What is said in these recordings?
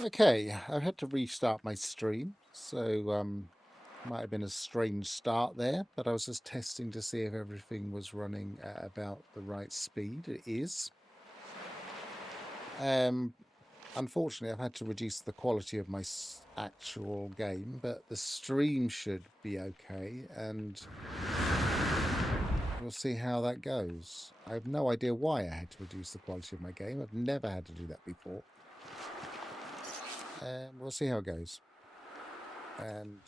Okay, I've had to restart my stream, so might have been a strange start there, but I was just testing to see if everything was running at about the right speed. It is. Unfortunately, I've had to reduce the quality of my actual game, but the stream should be okay, and we'll see how that goes. I have no idea why I had to reduce the quality of my game. I've never had to do that before. We'll see how it goes. And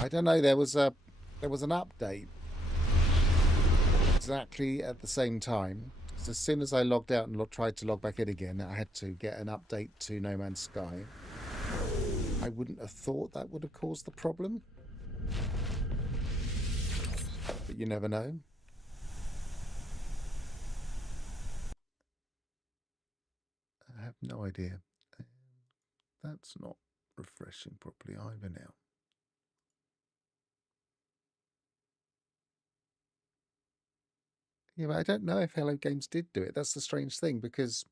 I don't know, there was an update exactly at the same time. So as soon as I logged out and tried to log back in again, I had to get an update to No Man's Sky. I wouldn't have thought that would have caused the problem, but you never know. I have no idea. That's not refreshing properly either now. Yeah, but I don't know if Hello Games did do it. That's the strange thing, because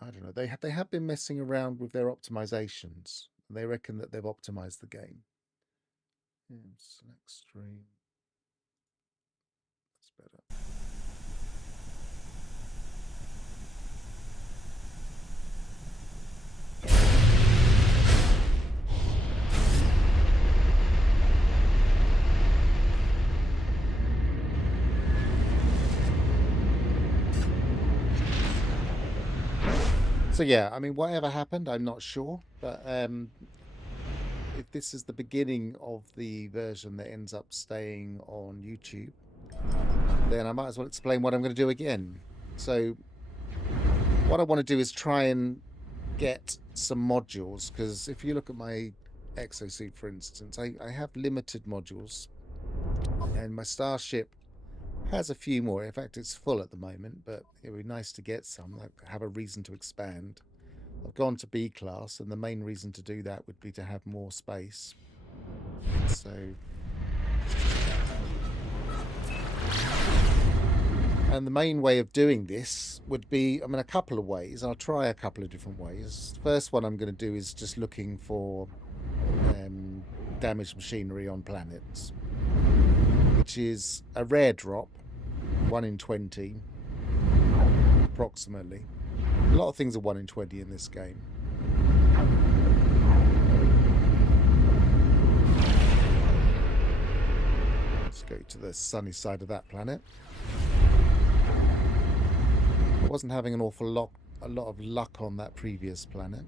I don't know. They have been messing around with their optimizations. They reckon that they've optimized the game. Yeah, select stream. That's better. So yeah, I mean, whatever happened, I'm not sure, but if this is the beginning of the version that ends up staying on YouTube, then I might as well explain what I'm going to do again. So what I want to do is try and get some modules, because if you look at my exosuit, for instance, I have limited modules, and my starship has a few more. In fact, it's full at the moment, but it would be nice to get some, like have a reason to expand. I've gone to B class, and the main reason to do that would be to have more space. So and the main way of doing this would be, I mean, a couple of ways. I'll try a couple of different ways. First one I'm going to do is just looking for damaged machinery on planets, which is a rare drop, 1 in 20 approximately. A lot of things are 1 in 20 in this game. Let's go to the sunny side of that planet. I wasn't having a lot of luck on that previous planet.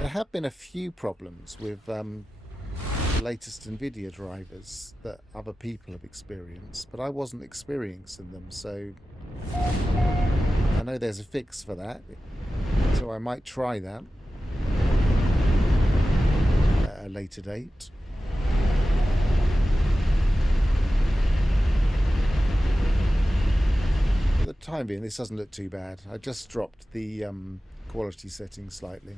There have been a few problems with the latest NVIDIA drivers that other people have experienced, but I wasn't experiencing them, so I know there's a fix for that, so I might try that at a later date. For the time being, this doesn't look too bad. I just dropped the quality settings slightly.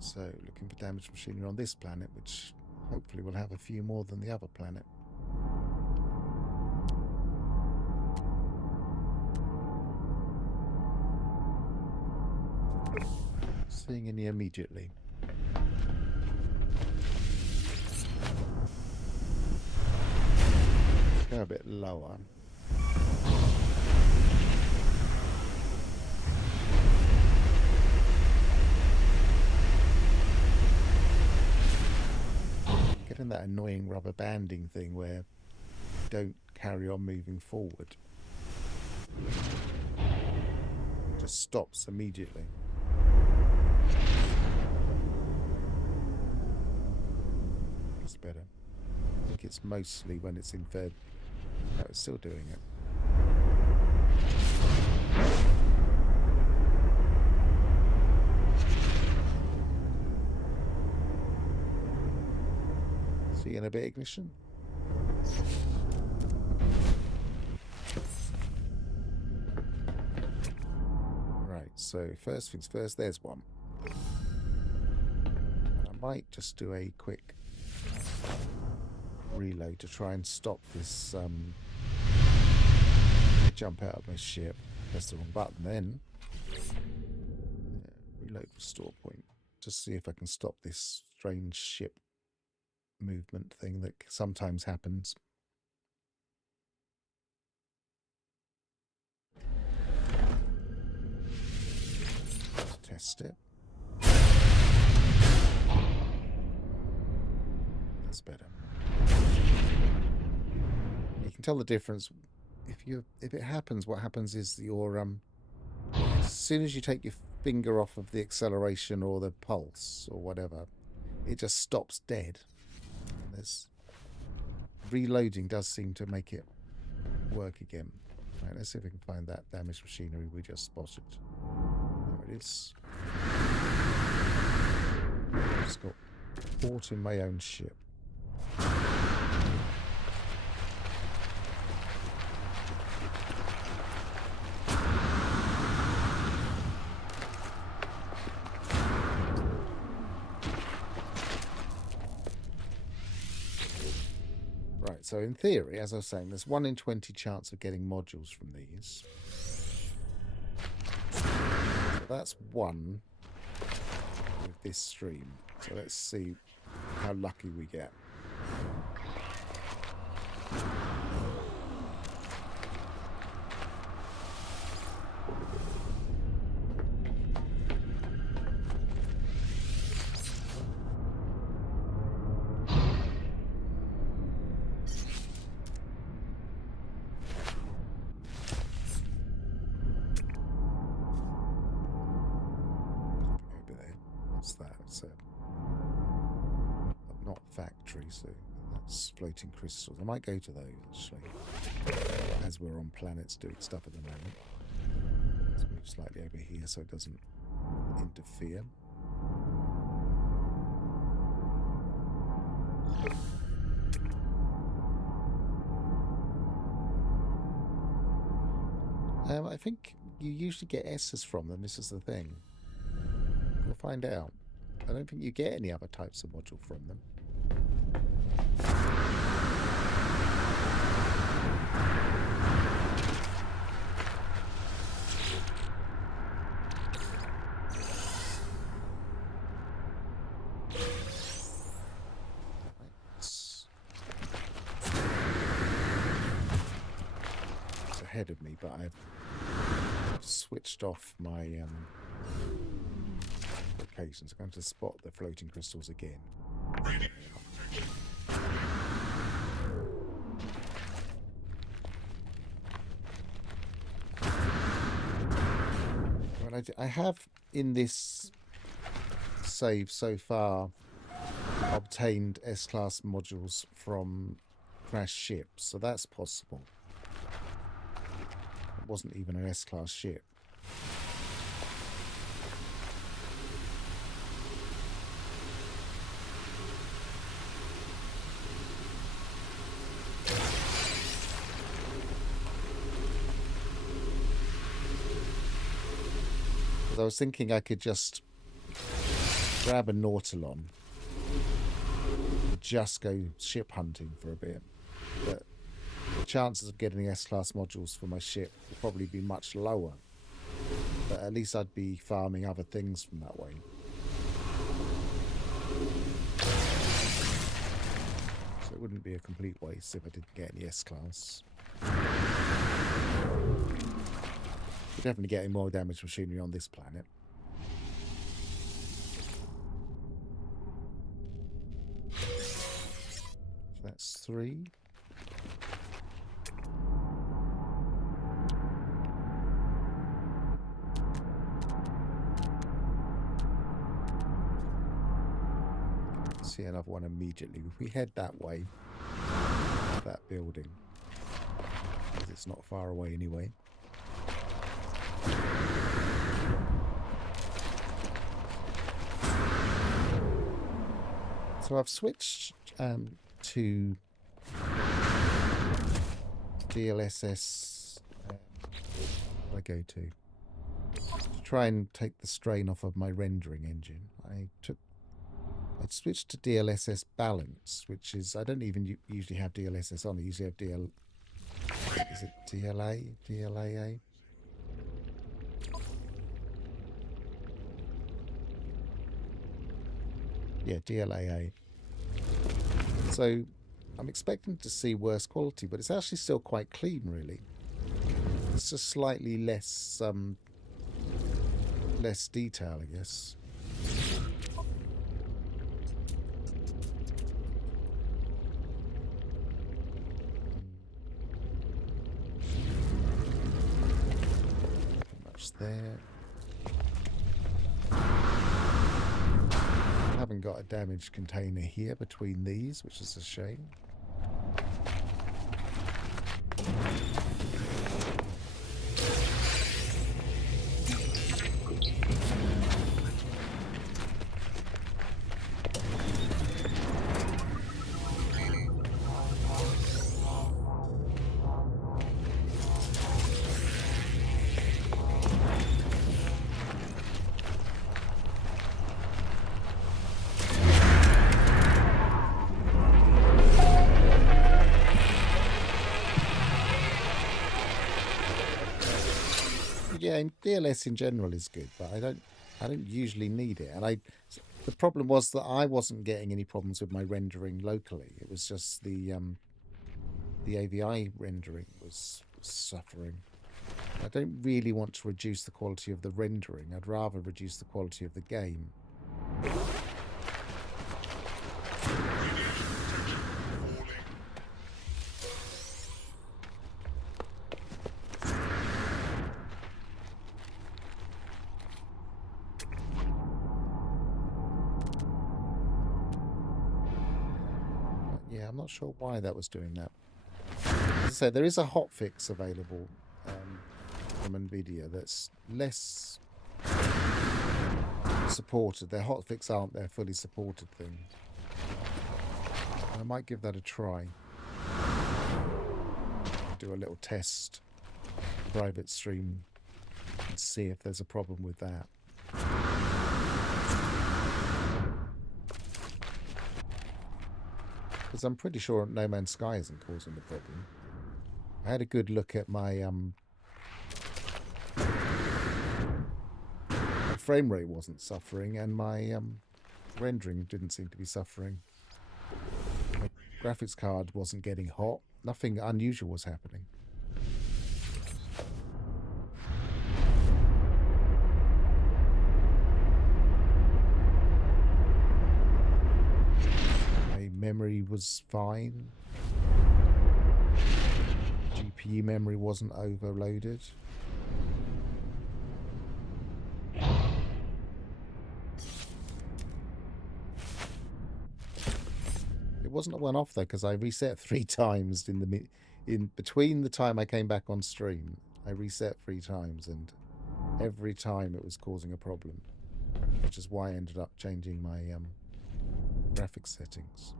So looking for damaged machinery on this planet, which hopefully will have a few more than the other planet. Seeing any immediately. Let's go a bit lower. Getting that annoying rubber banding thing where you don't carry on moving forward. It just stops immediately. It's better. I think it's mostly when it's in third. No, it's still doing it. Being a bit ignition. Right, so first things first, there's one. I might just do a quick reload to try and stop this jump out of my ship. Press the wrong button then. Reload restore point. Just see if I can stop this strange ship movement thing that sometimes happens. Let's test it. That's better. You can tell the difference if it happens. What happens is your as soon as you take your finger off of the acceleration or the pulse or whatever, it just stops dead. This reloading does seem to make it work again. Right, let's see if we can find that damaged machinery we just spotted. There it is. Just got caught in my own ship. Right, so in theory, as I was saying, there's 1 in 20 chance of getting modules from these. So that's 1 with this stream. So let's see how lucky we get. What's that? It's not factory, so that's floating crystals. I might go to those actually, as we're on planets doing stuff at the moment. Let's move slightly over here so it doesn't interfere. I think you usually get S's from them. This is the thing. We'll find out. I don't think you get any other types of module from them. It's ahead of me, but I've switched off my locations. I'm going to spot the floating crystals again. Well, I have in this save so far obtained S-class modules from crashed ships, so that's possible. It wasn't even an S-class ship. I was thinking I could just grab a Nautilon, just go ship hunting for a bit, but the chances of getting S-class modules for my ship would probably be much lower, but at least I'd be farming other things from that way. So it wouldn't be a complete waste if I didn't get any S-class. We're definitely getting more damaged machinery on this planet. So that's 3. See another one immediately. If we head that way, that building, because it's not far away anyway. So I've switched to DLSS. What did I go to try and take the strain off of my rendering engine? I switched to DLSS balance, which is, I don't even usually have DLSS on. I usually have is it DLA? DLAA? Yeah, DLAA. So I'm expecting to see worse quality, but it's actually still quite clean, really. It's just slightly less less detail, I guess. Much there. I haven't got a damaged container here between these, which is a shame. Yeah, DLS in general is good, but I don't usually need it. And the problem was that I wasn't getting any problems with my rendering locally. It was just the AVI rendering was suffering. I don't really want to reduce the quality of the rendering. I'd rather reduce the quality of the game. Yeah, I'm not sure why that was doing that. As I said, there is a hotfix available from NVIDIA that's less supported. Their hotfix aren't their fully supported thing. I might give that a try. Do a little test private stream and see if there's a problem with that. Because I'm pretty sure No Man's Sky isn't causing the problem. I had a good look at my frame rate wasn't suffering, and my rendering didn't seem to be suffering. My graphics card wasn't getting hot. Nothing unusual was happening. My memory was fine. GPU memory wasn't overloaded. It wasn't a one-off though, because I reset 3 times in between the time I came back on stream. I reset 3 times, and every time it was causing a problem, which is why I ended up changing my graphics settings.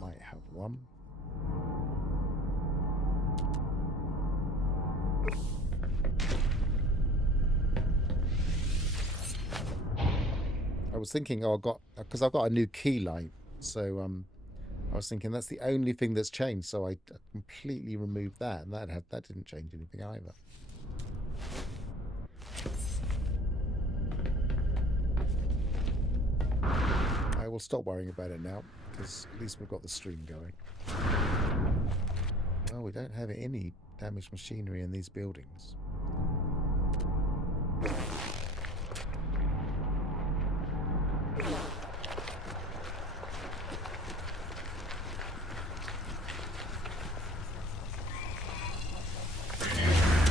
Might have one. I was thinking, oh, because I've got a new key light, so I was thinking that's the only thing that's changed. So I completely removed that, and that didn't change anything either. I will stop worrying about it now, because at least we've got the stream going. Oh, we don't have any damaged machinery in these buildings.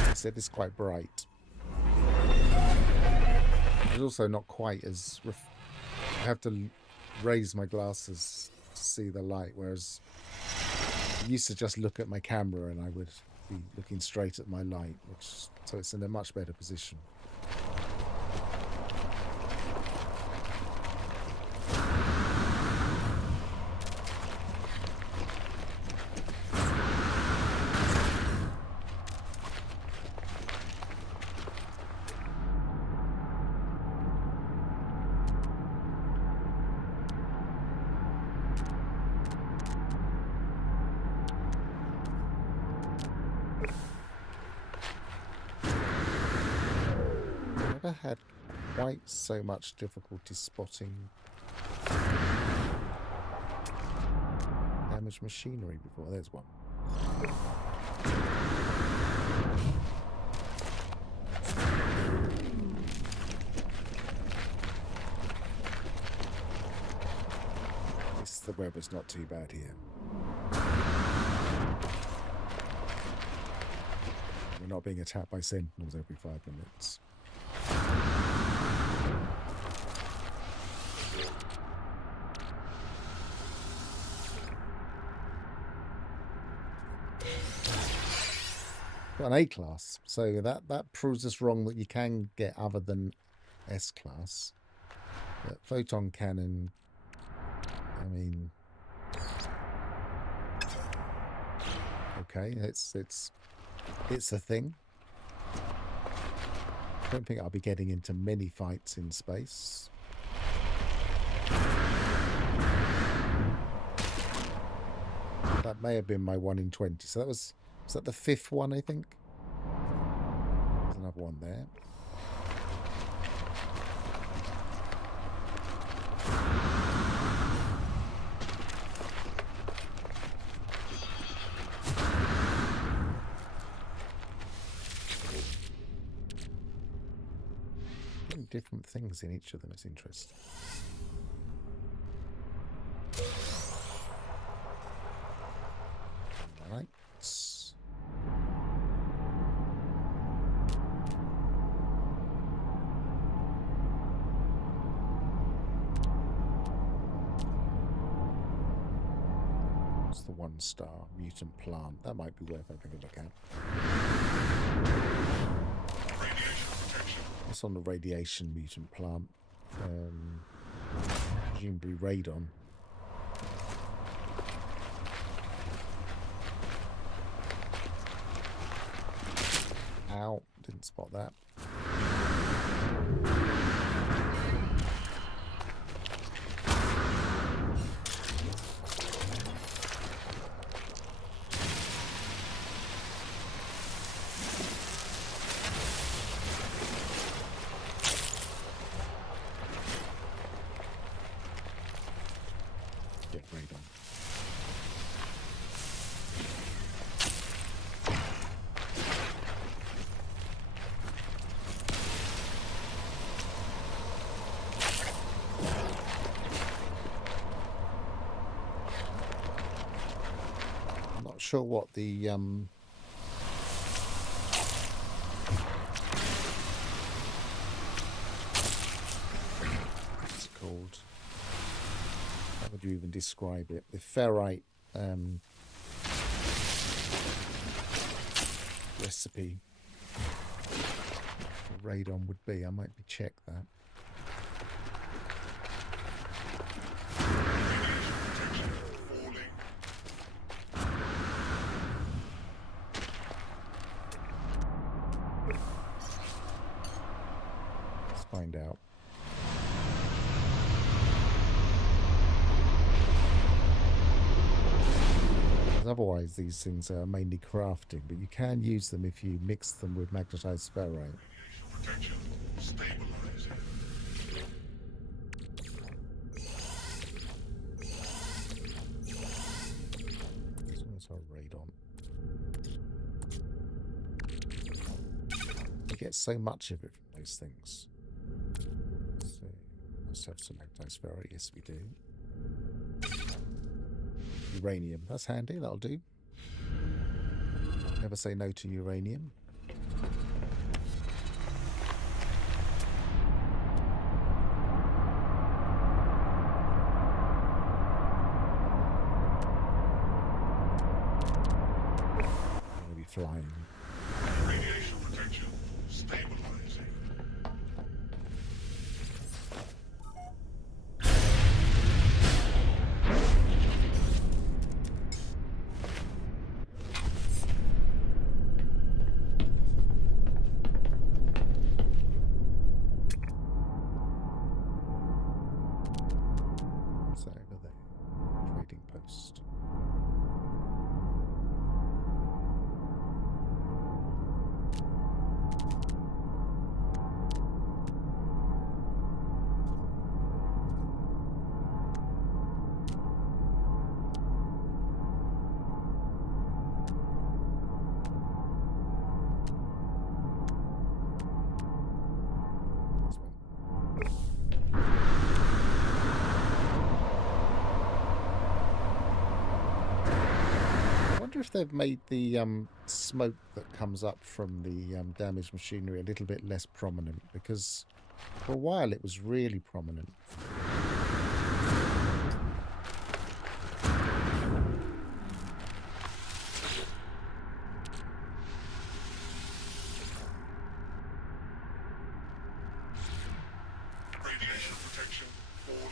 I said it's quite bright. It's also not quite as... I have to raise my glasses to see the light, whereas I used to just look at my camera and I would be looking straight at my light, so it's in a much better position. never had quite so much difficulty spotting damaged machinery before. There's one. At least the weather's not too bad here. We're not being attacked by sentinels every 5 minutes. Got an A class, so that proves us wrong that you can get other than S class. But photon cannon, I mean, okay, it's a thing. I don't think I'll be getting into many fights in space. That may have been my 1 in 20. So that was that the 5th one, I think? There's another one there. Different things in each of them. It's interesting. Lights. It's the 1-star mutant plant. That might be worth having a look at. It's on the radiation mutant plant. Presumably radon. Ow, didn't spot that. Sure what the it's called. How would you even describe it? The ferrite recipe for radon would be. I might be check that. Find out. Otherwise these things are mainly crafting, but you can use them if you mix them with magnetized ferrite. So that's our radon. You get so much of it from those things. So, must have some magnetized ferrite. Yes, we do. Uranium. That's handy. That'll do. Never say no to uranium. Maybe flying. Radiation protection stabilizing. So over there, trading post. if they've made the smoke that comes up from the damaged machinery a little bit less prominent, because for a while it was really prominent. Radiation protection falling.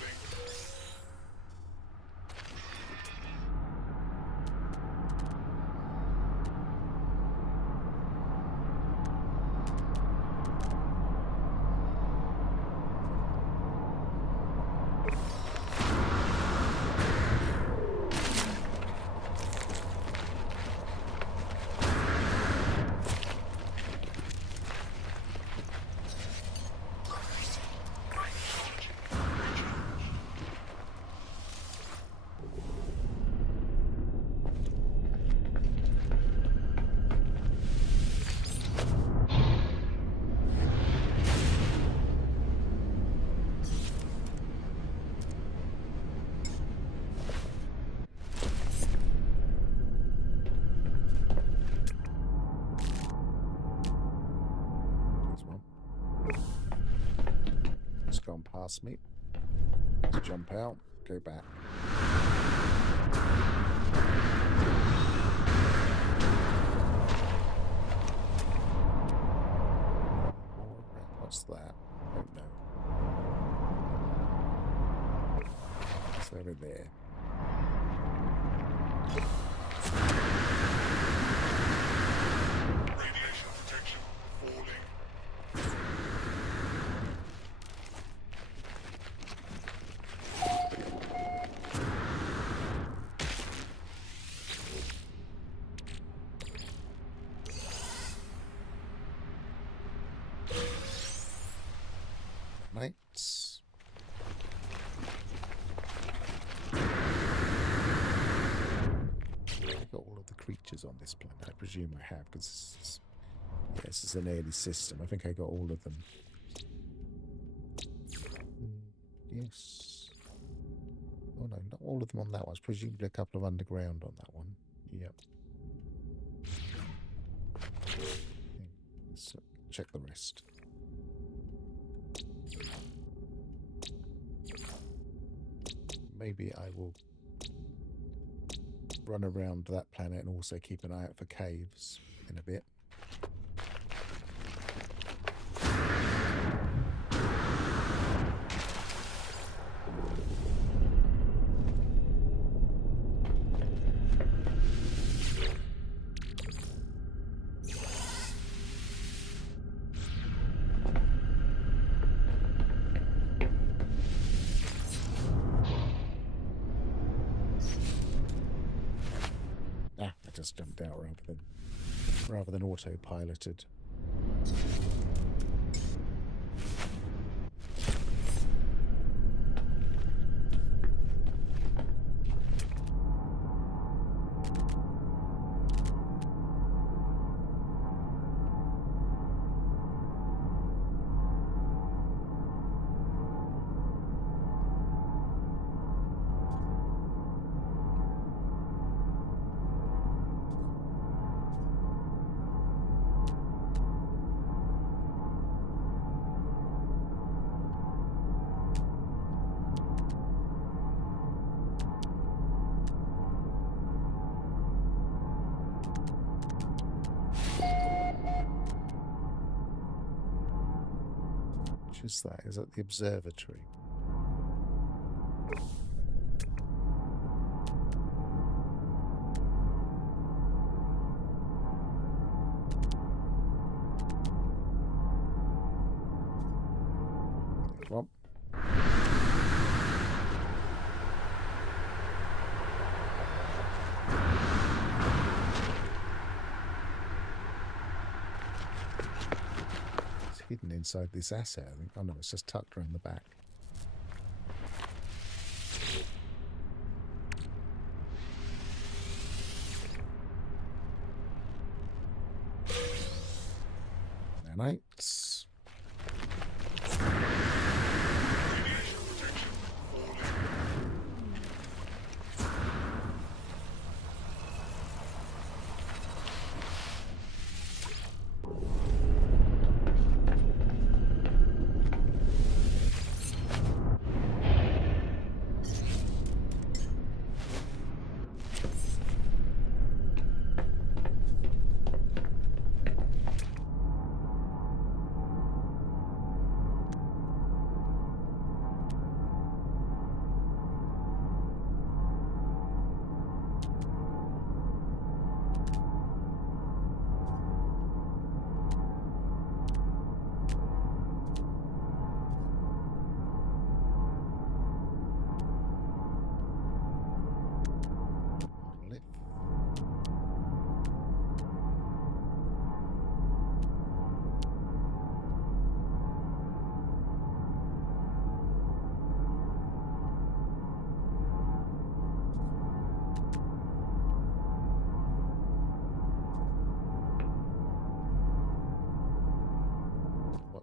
There's one. It's gone past me. Let's jump out, go back. What's that? I don't know. It's over there. Radiation protection falling. Mates. I've got all of the creatures on this planet. I presume I have, because this is an early system. I think I got all of them. Yes. Oh no, not all of them on that one. It's presumably a couple of underground on that one. Yep. Let's check the rest. Maybe I will run around that planet and also keep an eye out for caves in a bit. Just jumped out rather than autopiloted. Which is that? Is that the observatory? Well. Hidden inside this asset, I think. Oh no, it's just tucked around the back. Nanites.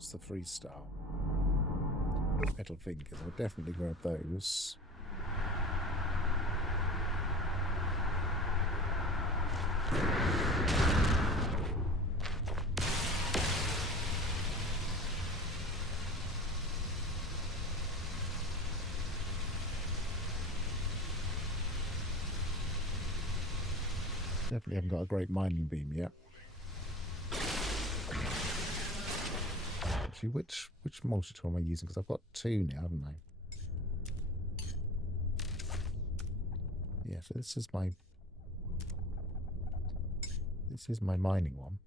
What's the freestyle? Metal fingers. I'll definitely grab those. Definitely haven't got a great mining beam yet. Actually, which multi-tool am I using? Because I've got two now, haven't I? Yeah, so this is my mining one.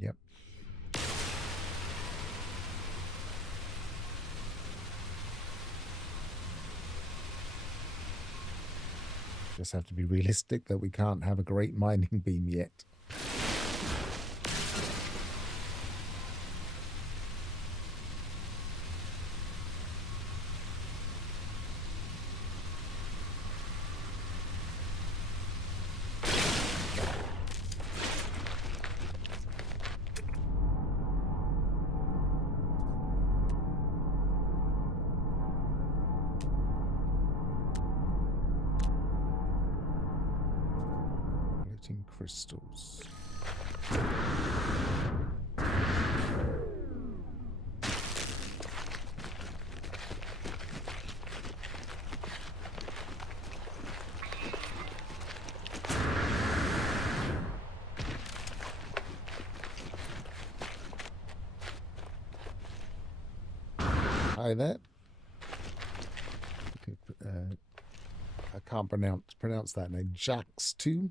Yep. Just have to be realistic that we can't have a great mining beam yet. Crystals. Hi there. I can't pronounce that name. Jax 2.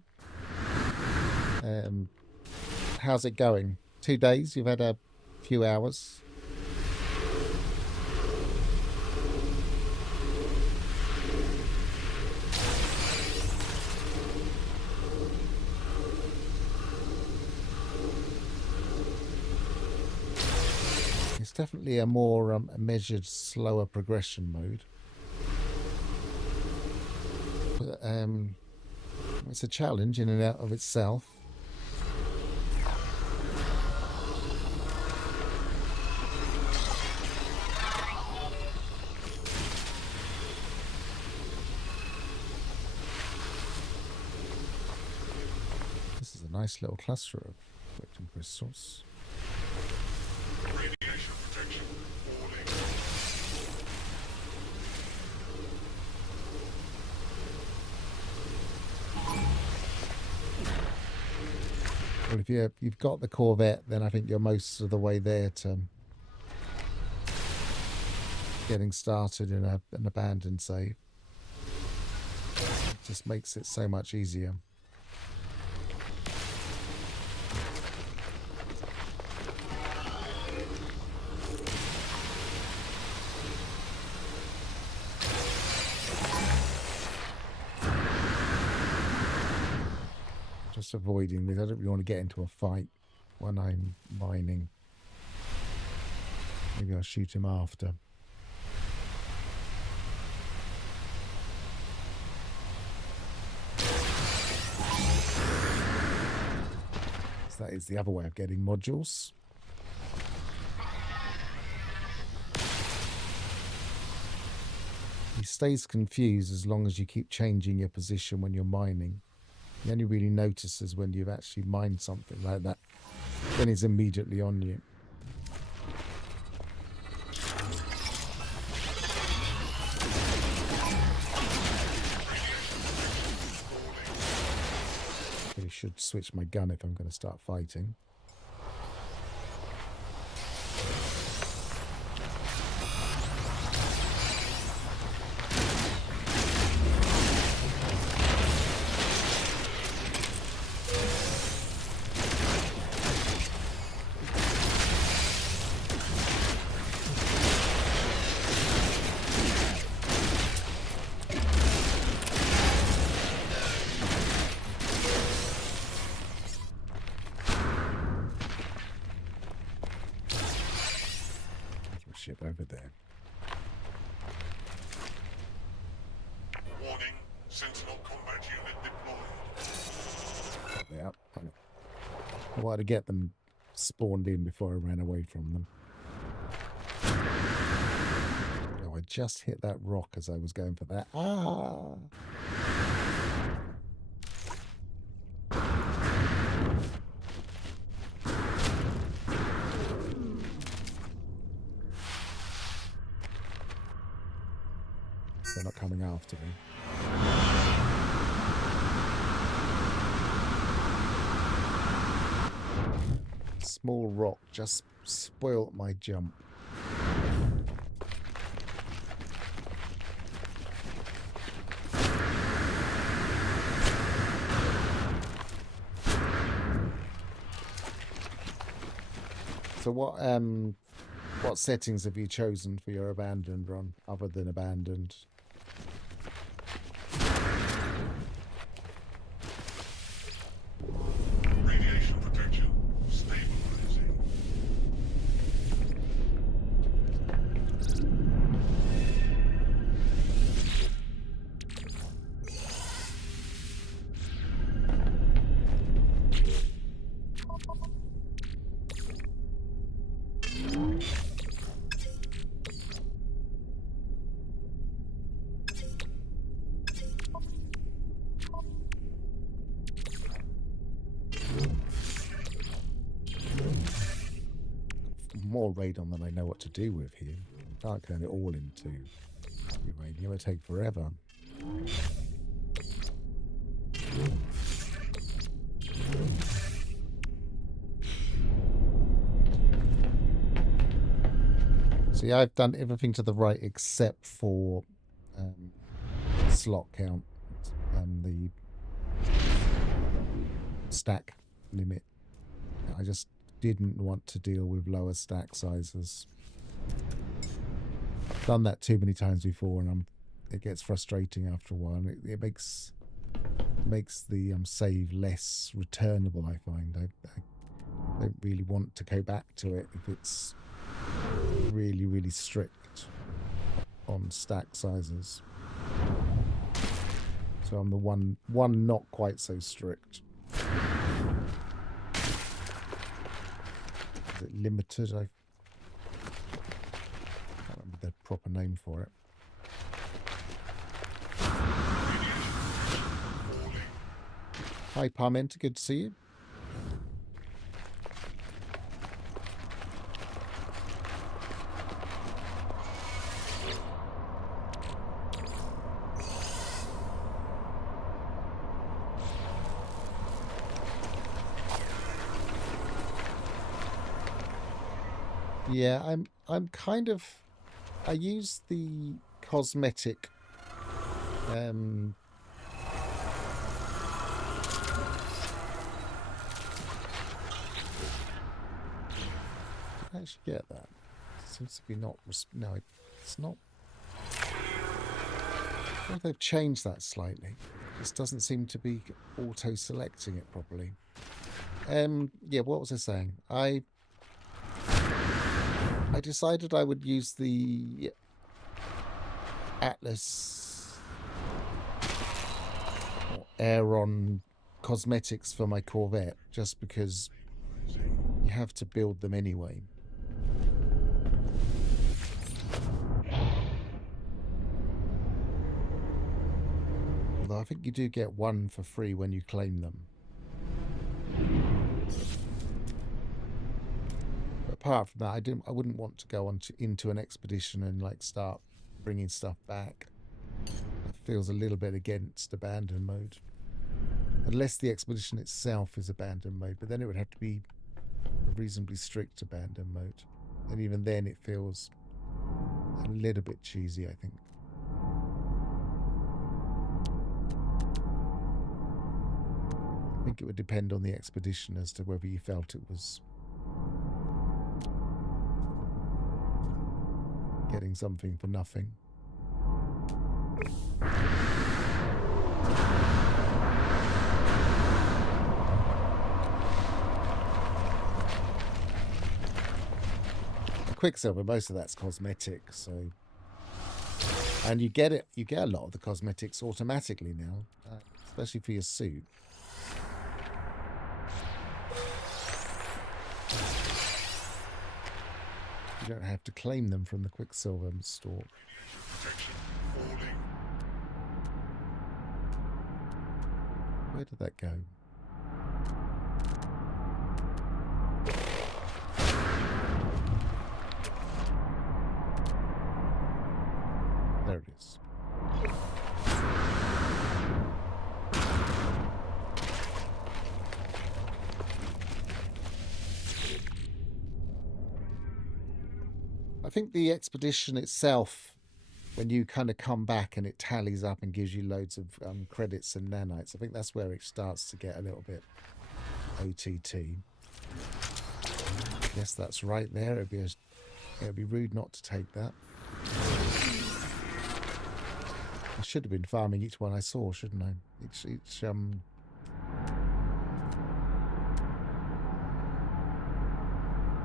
How's it going? 2 days? You've had a few hours? It's definitely a more measured, slower progression mode. But, it's a challenge in and out of itself. This is a nice little cluster of victim crystals. Radiation protection falling. Well, if you've got the Corvette, then I think you're most of the way there to getting started in an abandoned save. It just makes it so much easier. Just avoiding this. I don't really want to get into a fight when I'm mining. Maybe I'll shoot him after. So that is the other way of getting modules. He stays confused as long as you keep changing your position when you're mining. He only really notices when you've actually mined something like that. Then he's immediately on you. I should switch my gun if I'm going to start fighting. Ship over there. Warning, Sentinel combat unit deployed. Yeah. I wanted to get them spawned in before I ran away from them. Oh, I just hit that rock as I was going for that. Ah! They're not coming after me. Small rock just spoilt my jump. So what settings have you chosen for your abandoned run, other than abandoned? Radiation potential stabilizing. More radon than I know what to do with here. I can't turn it all into uranium. It would take forever. See, I've done everything to the right except for slot count and the stack limit. I just didn't want to deal with lower stack sizes. I've done that too many times before, and it gets frustrating after a while. And it makes the save less returnable. I find I don't really want to go back to it if it's really strict on stack sizes. So I'm the one not quite so strict. Is it limited? I can't remember the proper name for it. Hi Parmenter, good to see you. Yeah, I'm kind of, I use the cosmetic did I actually get that? Seems to be not, no, it's not. I think they've changed that slightly. This doesn't seem to be auto-selecting it properly. Yeah, what was I saying? I decided I would use the Atlas or Aeron cosmetics for my Corvette, just because you have to build them anyway. Although I think you do get one for free when you claim them. But apart from that, I wouldn't want to go into an expedition and like start bringing stuff back. It feels a little bit against abandoned mode. Unless the expedition itself is abandoned mode, but then it would have to be a reasonably strict abandoned mode. And even then it feels a little bit cheesy, I think. I think it would depend on the expedition as to whether you felt it was getting something for nothing. Quicksilver, most of that's cosmetic, so, and you get a lot of the cosmetics automatically now, especially for your suit. don't have to claim them from the Quicksilver store. Protection falling. Where did that go? There it is. I think the expedition itself, when you kind of come back and it tallies up and gives you loads of credits and nanites, I think that's where it starts to get a little bit OTT. Yes, that's right there. It'd be rude not to take that. I should have been farming each one I saw, shouldn't I?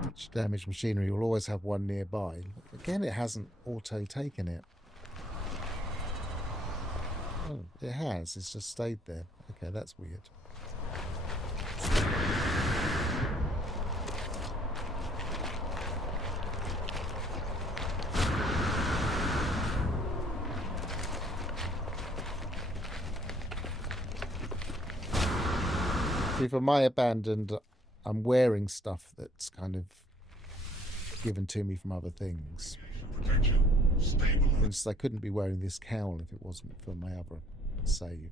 Each damaged machinery will always have one nearby. Again, it hasn't auto-taken it. Oh, it has. It's just stayed there. Okay, that's weird. See, for my abandoned, I'm wearing stuff that's kind of given to me from other things. Protection stable. For instance, I couldn't be wearing this cowl if it wasn't for my other save.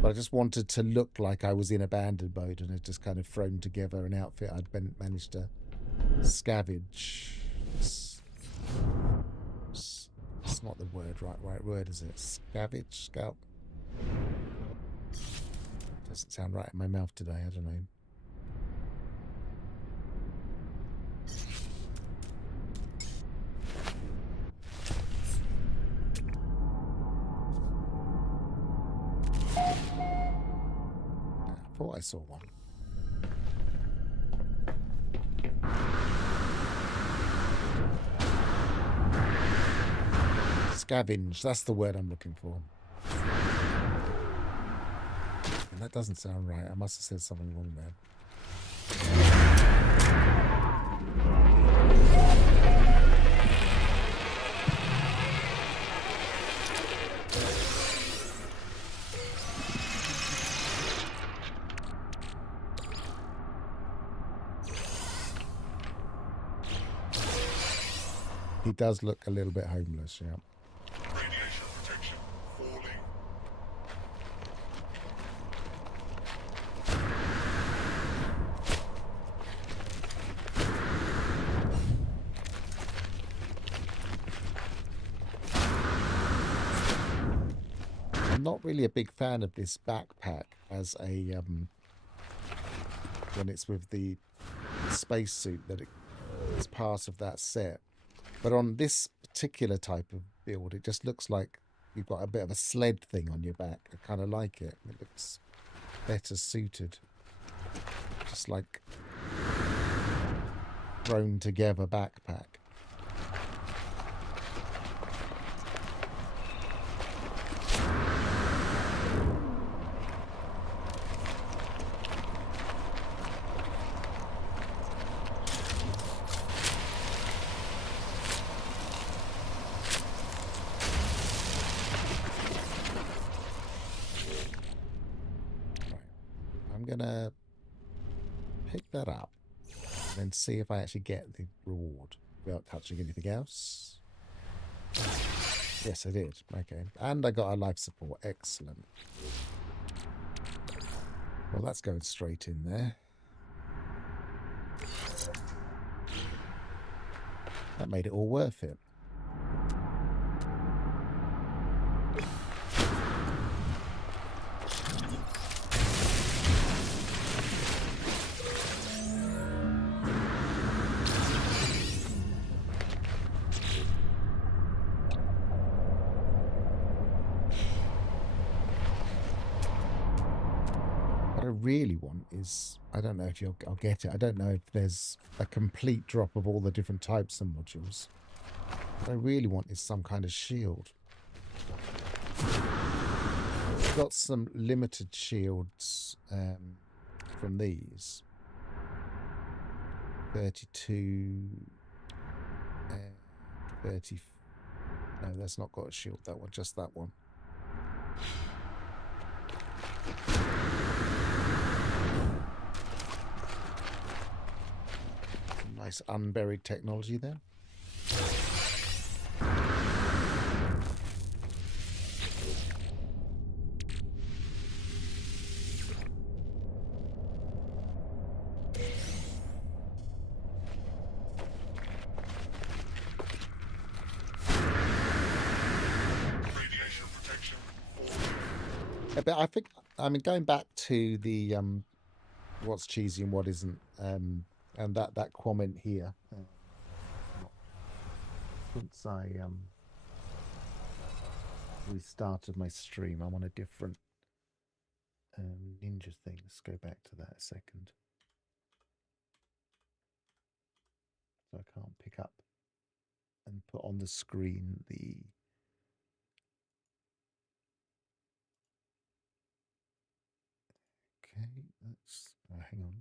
But I just wanted to look like I was in abandoned mode and had just kind of thrown together an outfit I'd managed to scavenge. It's not the right word, is it? Scavenge? Scout? Doesn't sound right in my mouth today, I don't know. I thought I saw one. Scavenge, that's the word I'm looking for. And that doesn't sound right. I must have said something wrong there. He does look a little bit homeless, yeah. Radiation protection falling. I'm not really a big fan of this backpack as a when it's with the spacesuit that it's part of that set. But on this particular type of build, it just looks like you've got a bit of a sled thing on your back. I kind of like it. It looks better suited. Just like thrown together backpack. I'm gonna pick that up and then see if I actually get the reward without touching anything else. Yes, I did. Okay. And I got a life support. Excellent. Well, that's going straight in there. That made it all worth it. What I really want is, I don't know if I'll get it. I don't know if there's a complete drop of all the different types of modules. What I really want is some kind of shield. I've got some limited shields from these. 32. 30. No, that's not got a shield, that one, just that one. Nice unburied technology there. Radiation protection falling. Yeah, but I think, I mean, going back to the what's cheesy and what isn't, and that comment here. Since I restarted my stream, I'm on a different ninja thing. Let's go back to that a second. So I can't pick up and put on the screen the okay, let's hang on.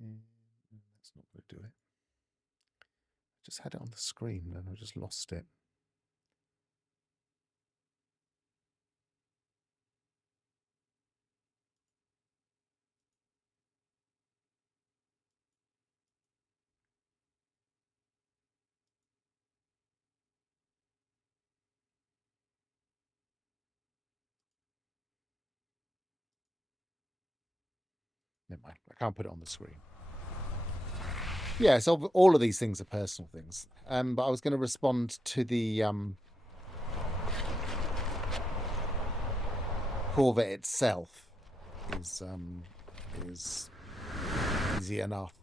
That's not going to do it. I just had it on the screen and I just lost it. Never mind. I can't put it on the screen. Yeah, so all of these things are personal things. But I was going to respond to the Corvette itself is easy enough.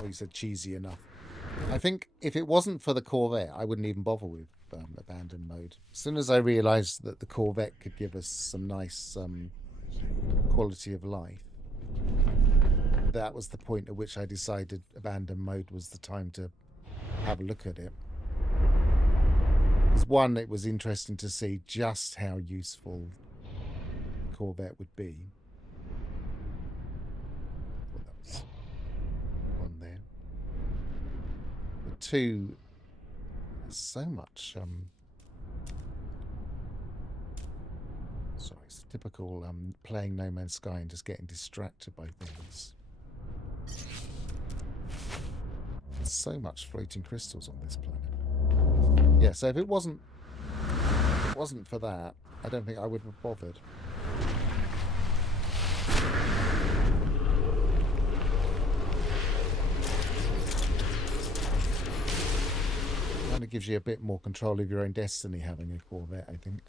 Or you said cheesy enough. I think if it wasn't for the Corvette, I wouldn't even bother with abandoned mode. As soon as I realised that the Corvette could give us some nice quality of life, that was the point at which I decided abandoned mode was the time to have a look at it. Because one, it was interesting to see just how useful Corvette would be. Well, that was one there. But two, there's so much sorry, it's typical playing No Man's Sky and just getting distracted by things. There's so much floating crystals on this planet. Yeah, so if it wasn't for that, I don't think I would have bothered. Kind of gives you a bit more control of your own destiny having a Corvette, I think.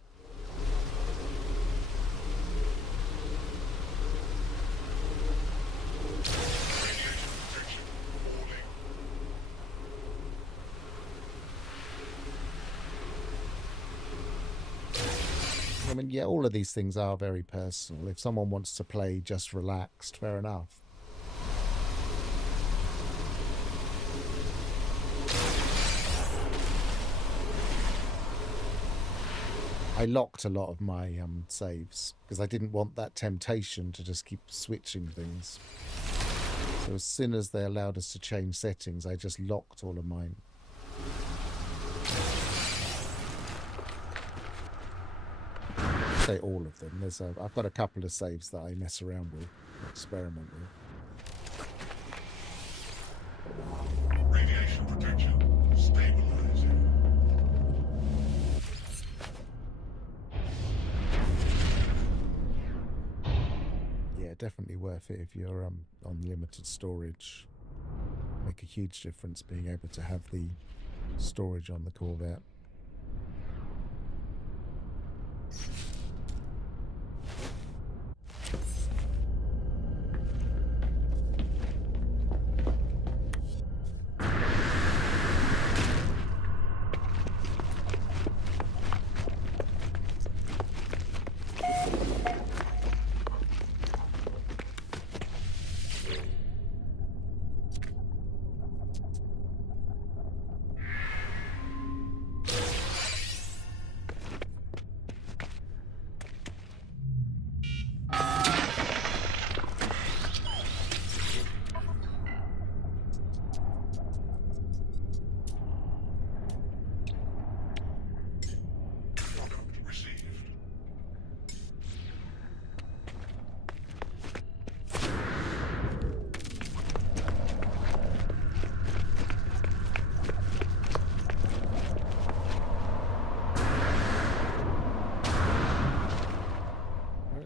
I mean, yeah, all of these things are very personal. If someone wants to play just relaxed, fair enough. I locked a lot of my saves because I didn't want that temptation to just keep switching things. So as soon as they allowed us to change settings, I just locked all of mine. Say all of them. I've got a couple of saves that I mess around with, experiment with. Radiation protection stabilizing. Yeah, definitely worth it if you're on limited storage. Make a huge difference being able to have the storage on the Corvette.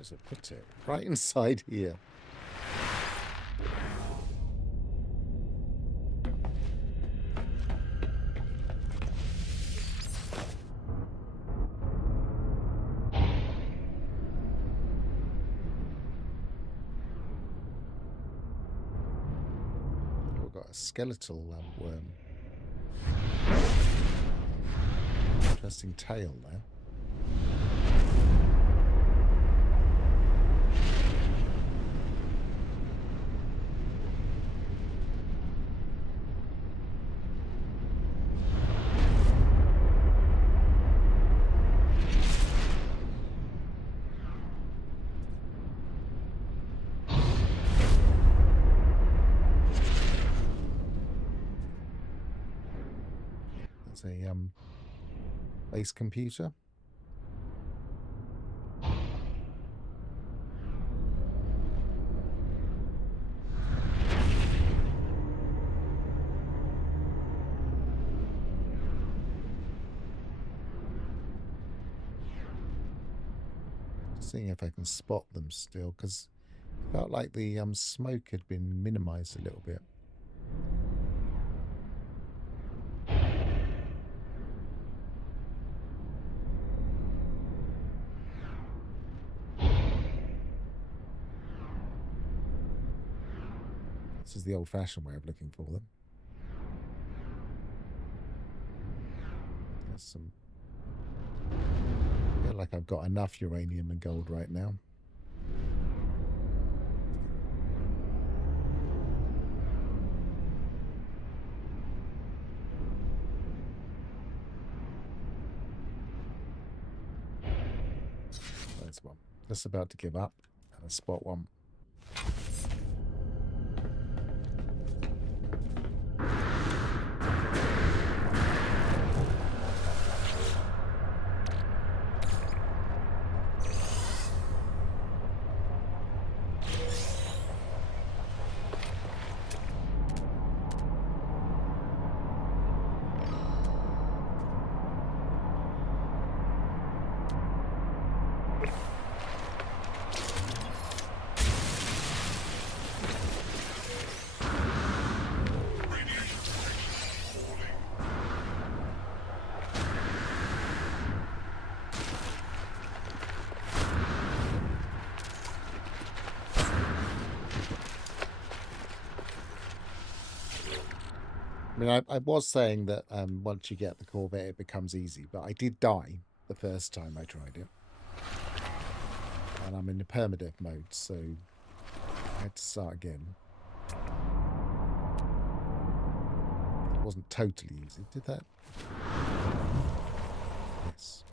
Where's it put it? Right inside here. We've got a skeletal worm. Interesting tail there. There's a base computer. Seeing if I can spot them still, because it felt like the smoke had been minimized a little bit. This is the old-fashioned way of looking for them. There's some... I feel like I've got enough uranium and gold right now. There's one. Just about to give up. And I spot one. I mean, I was saying that once you get the Corvette, it becomes easy, but I did die the first time I tried it. And I'm in the permadeath mode, so I had to start again. It wasn't totally easy. Did that? Yes.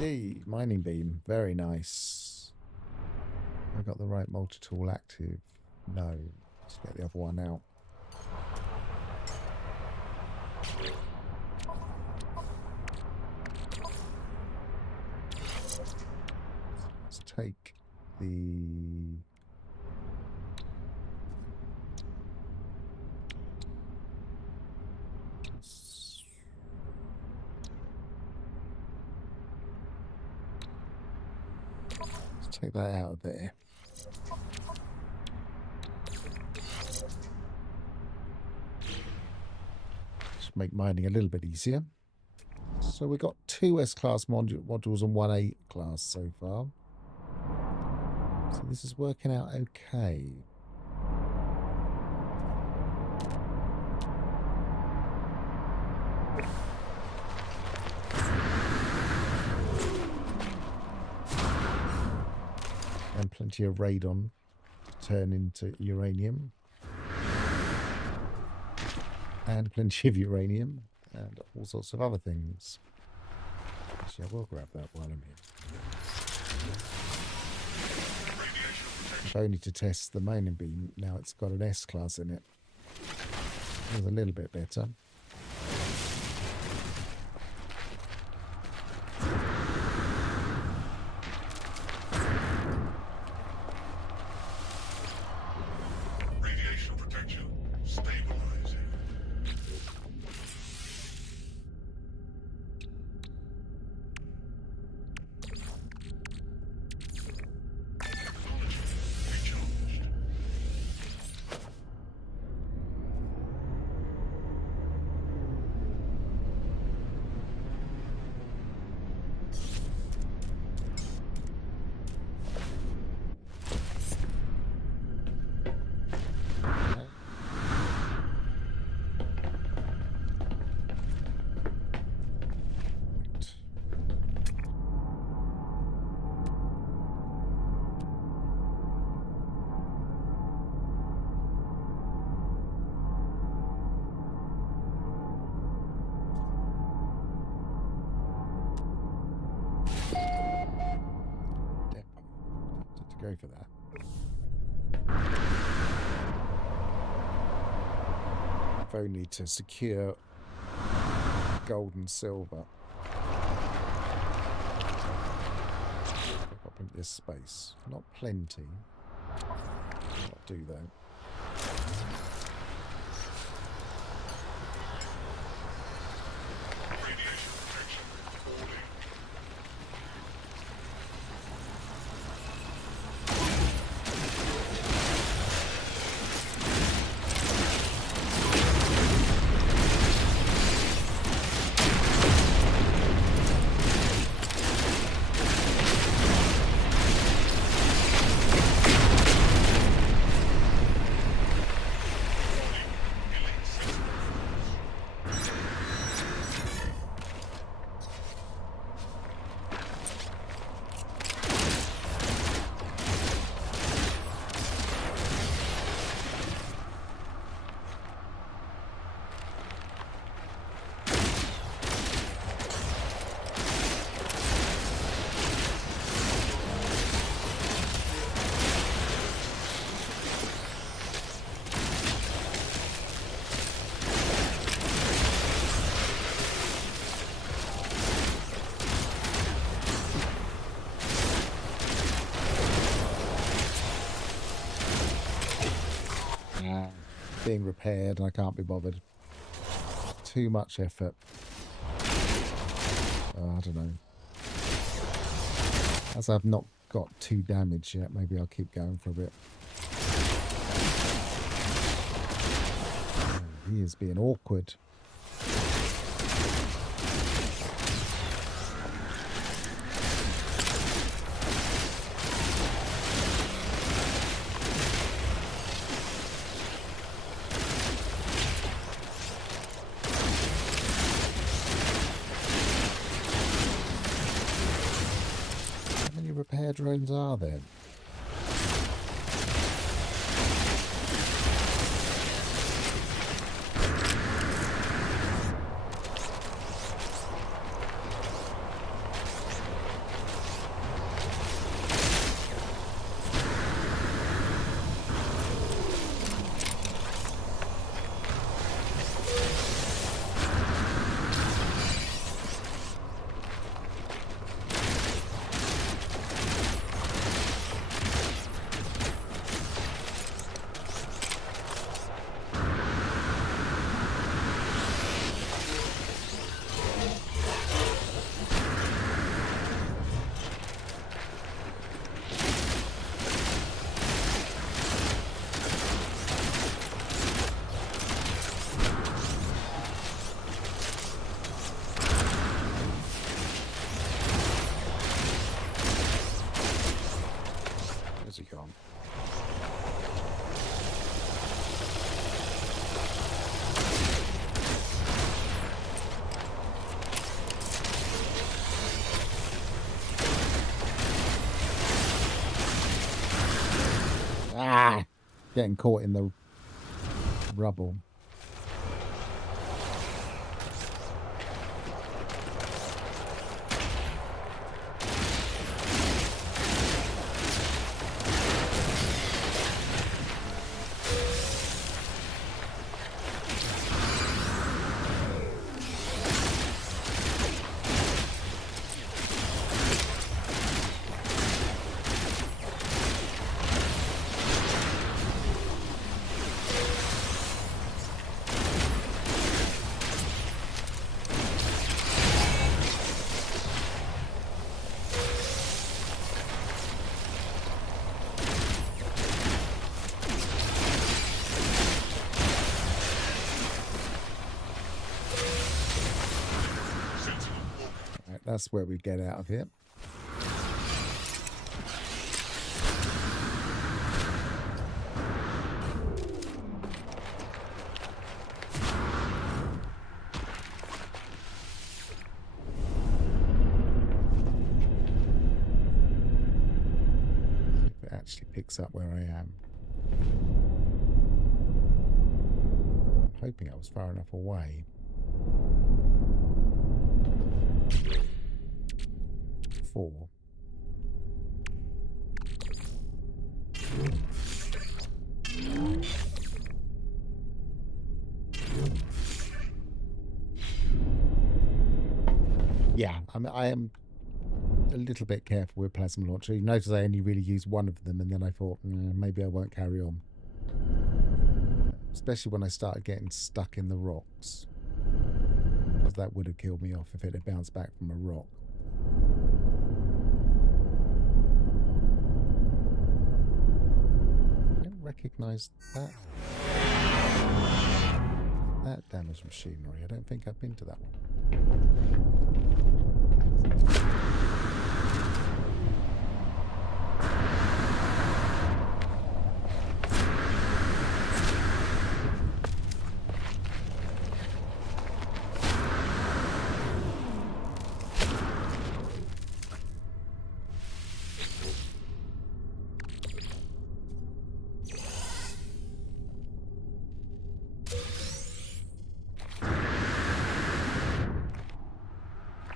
Yay, mining beam. Very nice. I got the right multi-tool active. No. Let's get the other one out. Let's take the... Take that out of there. Just make mining a little bit easier. So we've got 2 S-class modules and 1 A-class so far. So this is working out okay. and plenty of radon to turn into uranium. And plenty of uranium and all sorts of other things. Actually, I will grab that while I'm here. If only to test the mining beam. Now it's got an S-class in it. It was a little bit better. Radiation protection stabilizing. Technology recharged. Okay. Depot. To go for that. If only to secure gold and silver. Pick up in this space. Not plenty. Not do though. Radiation protection falling. Being repaired, I can't be bothered. Too much effort. I don't know. As I've not got too damaged yet, maybe I'll keep going for a bit. He is being awkward. How many repair drones are there? getting caught in the rubble. Right, that's where we get out of here. If it actually picks up where I am. I'm hoping I was far enough away. 4. Yeah, I am a little bit careful with plasma launcher. You notice I only really used one of them, and then I thought maybe I won't carry on. Especially when I started getting stuck in the rocks. Because that would have killed me off if it had bounced back from a rock. I don't recognise that. That damaged machinery. I don't think I've been to that one.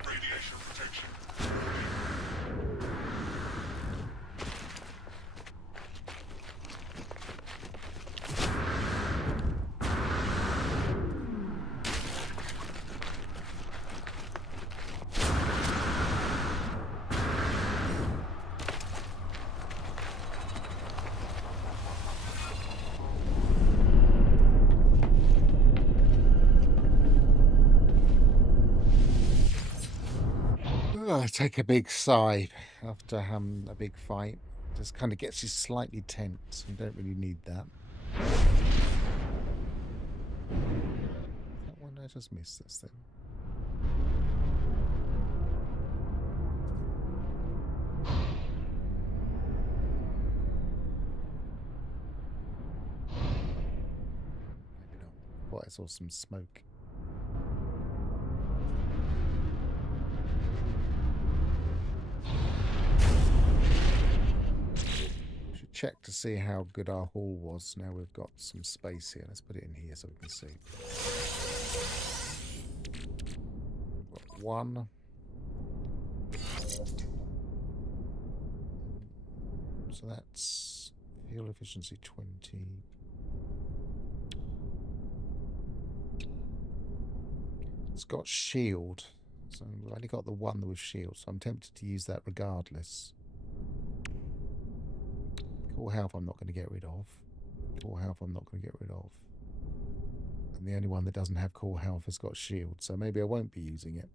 Radiation protection. I take a big sigh after a big fight. Just kind of gets you slightly tense. You don't really need that. That one I just missed this thing. Maybe not. Thought I saw some smoke. Check to see how good our haul was. Now we've got some space here. Let's put it in here so we can see. We've got 1. So that's fuel efficiency 20. It's got shield. So we've only got the one with shield. So I'm tempted to use that regardless. Core health I'm not going to get rid of. Core health I'm not going to get rid of. And the only one that doesn't have core health has got shield, so maybe I won't be using it.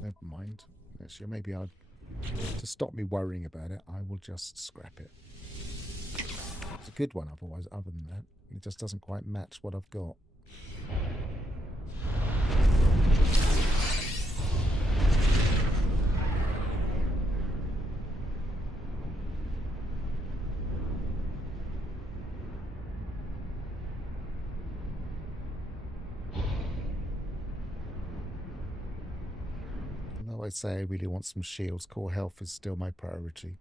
Never mind. Actually, maybe I'll... To stop me worrying about it, I will just scrap it. It's a good one otherwise, other than that. It just doesn't quite match what I've got. I say I really want some shields. Core health is still my priority.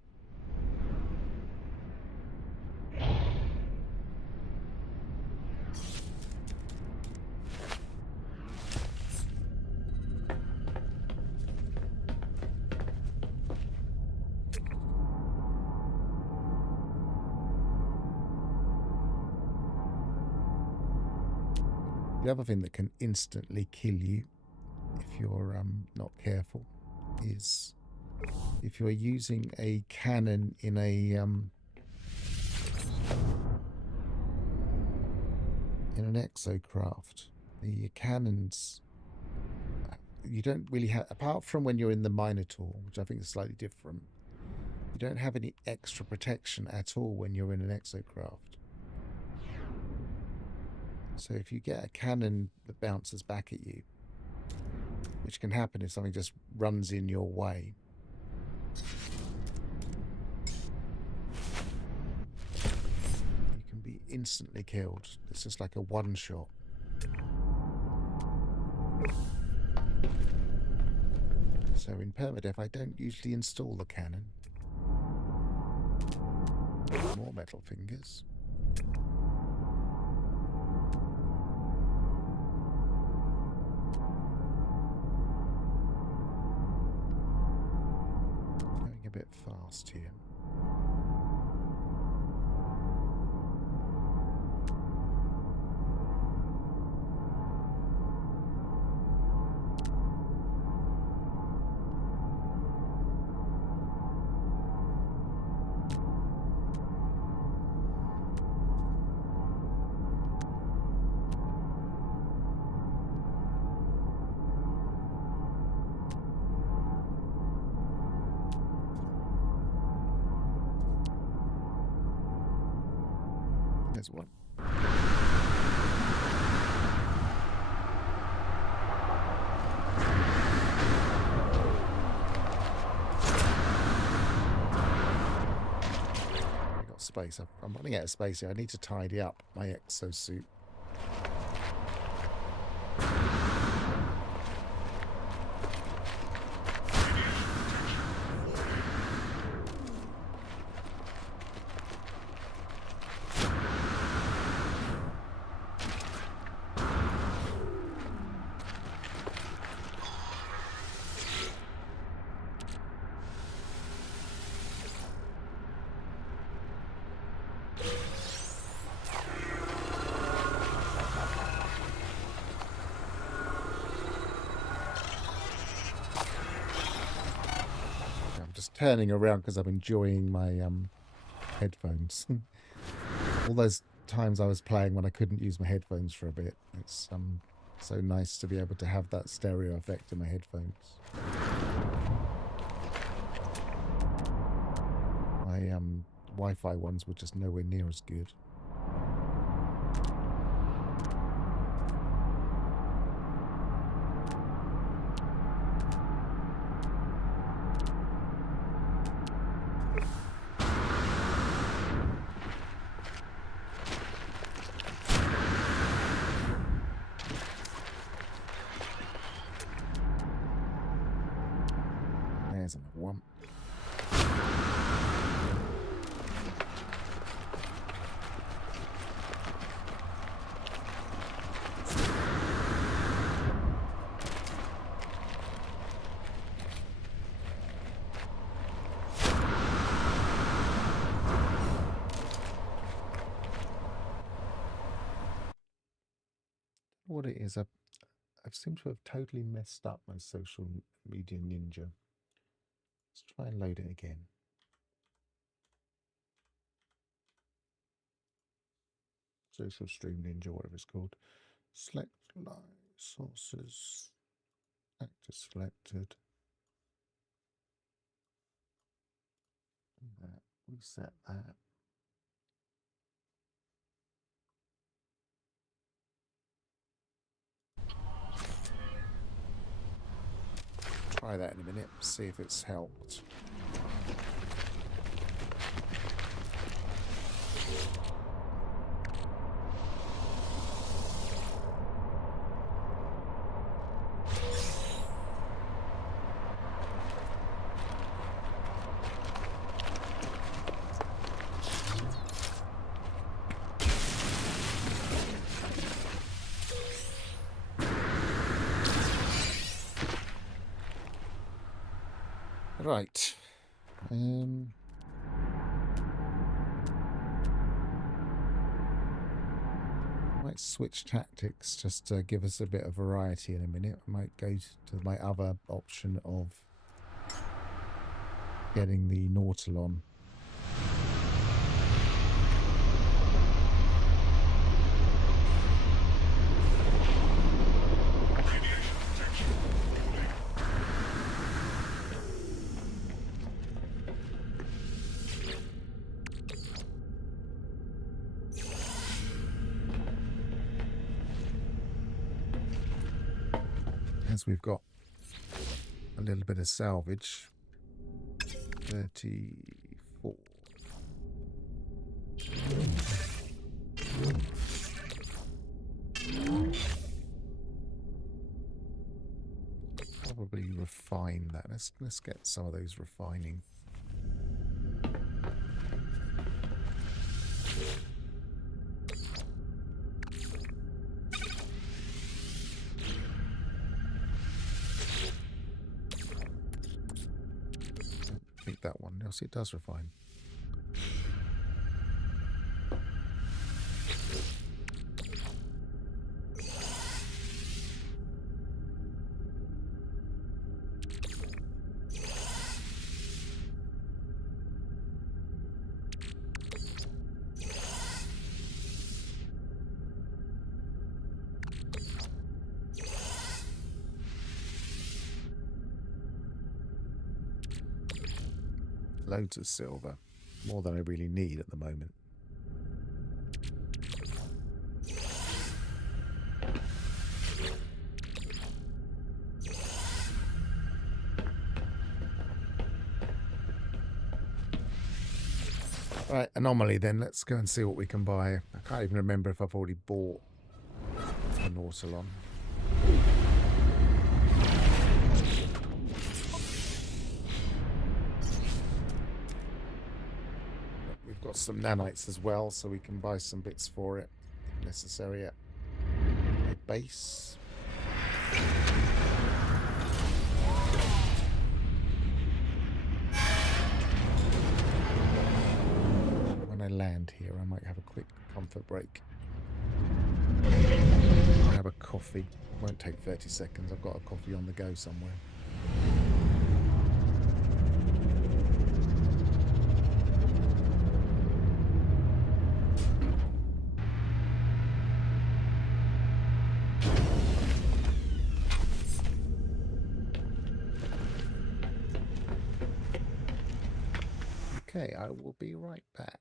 The other thing that can instantly kill you if you're not careful is if you're using a cannon in an exocraft. The cannons, you don't really have, apart from when you're in the Minotaur, which I think is slightly different, you don't have any extra protection at all when you're in an exocraft. So if you get a cannon that bounces back at you, which can happen if something just runs in your way, you can be instantly killed. It's just like a one shot. So in Permadeath, I don't usually install the cannon. More metal fingers. Going a bit fast here. There's one. I got space. I'm running out of space here. I need to tidy up my exosuit. Turning around because I'm enjoying my headphones. All those times I was playing when I couldn't use my headphones for a bit. It's so nice to be able to have that stereo effect in my headphones. My Wi-Fi ones were just nowhere near as good. There's another one. What it is, I've seemed to have totally messed up my social media ninja. Let's try and load it again. Social stream ninja, whatever it's called. Select live sources. Actor selected. That. Reset that. Try that in a minute, see if it's helped. Right. Might might switch tactics just to give us a bit of variety in a minute. I might go to my other option of getting the Nautilon. As we've got a little bit of salvage. 34. Probably refine that. Let's get some of those refining. I think that one. Yes, it does refine. Loads of silver. More than I really need at the moment. Right, anomaly then. Let's go and see what we can buy. I can't even remember if I've already bought the Nautilon. We've got some nanites as well, so we can buy some bits for it if necessary at a base. When I land here, I might have a quick comfort break. Have a coffee. Won't take 30 seconds. I've got a coffee on the go somewhere. Okay, I will be right back.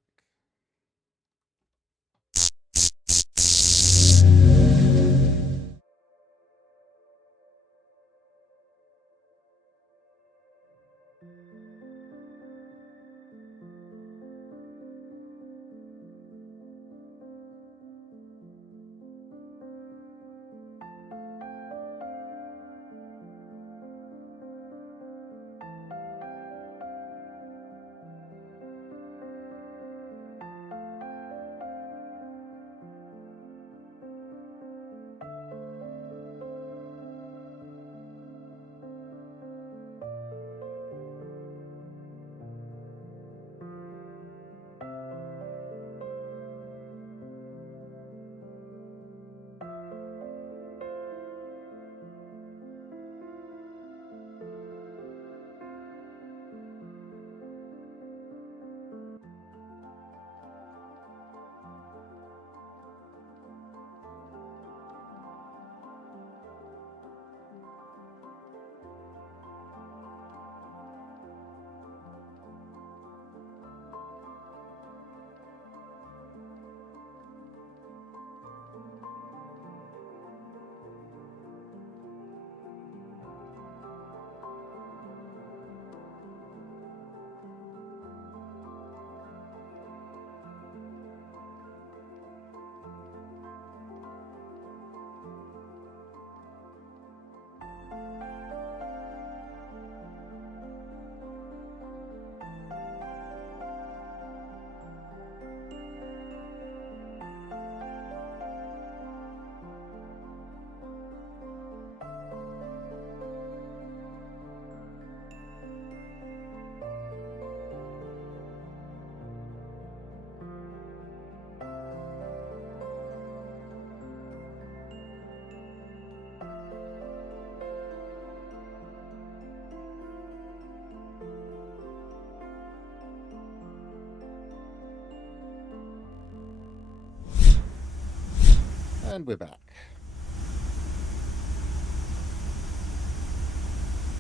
And we're back.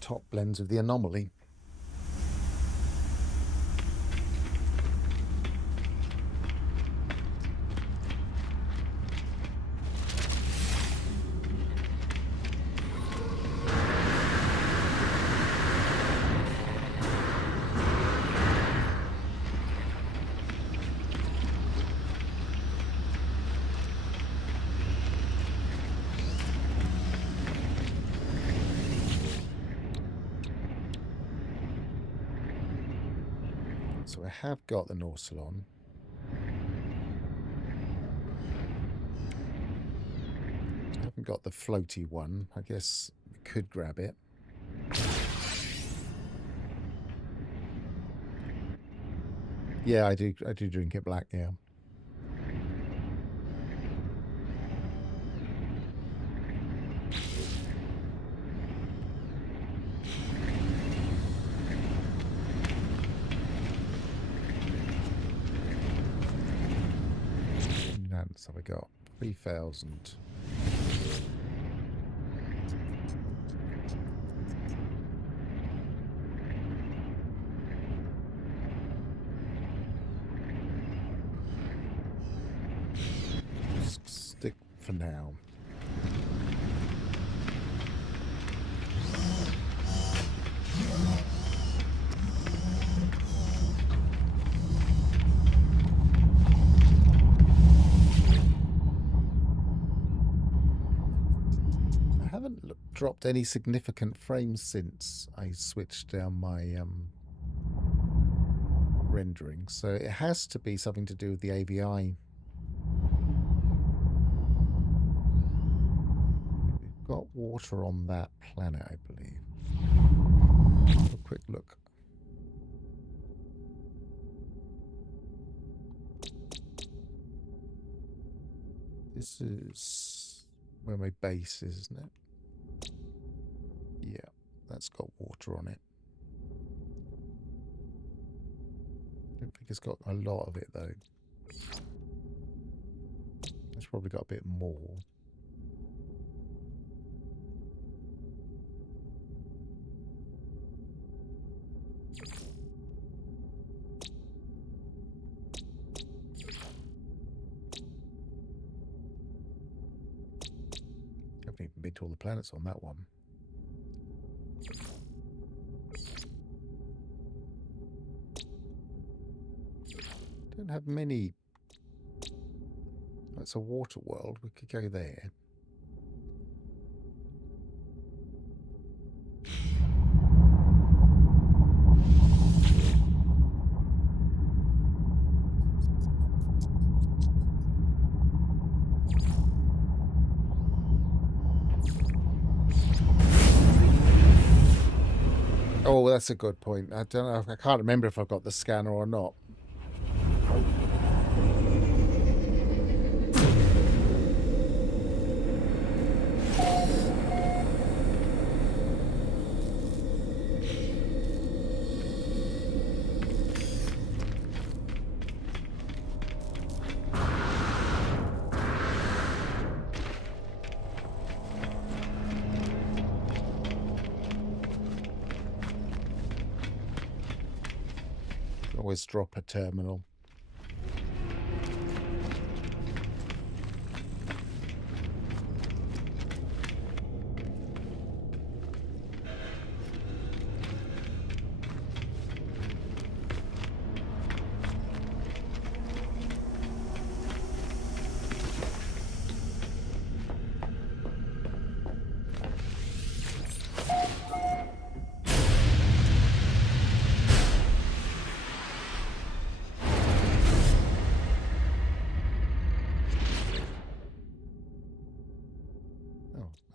Top blends of the anomaly. So I have got the Norsalon. I haven't got the floaty one. I guess we could grab it. Yeah, I do drink it black, yeah. So we got 3,000. Stick for now. I haven't dropped any significant frames since I switched down my rendering, so it has to be something to do with the AVI. We've got water on that planet, I believe. Have a quick look. This is where my base is, isn't it? Yeah, that's got water on it. Don't think it's got a lot of it, though. It's probably got a bit more. Haven't even been to all the planets on that one. Don't have many. It's a water world. We could go there. Oh, that's a good point. I don't know. I can't remember if I've got the scanner or not. Always drop a terminal.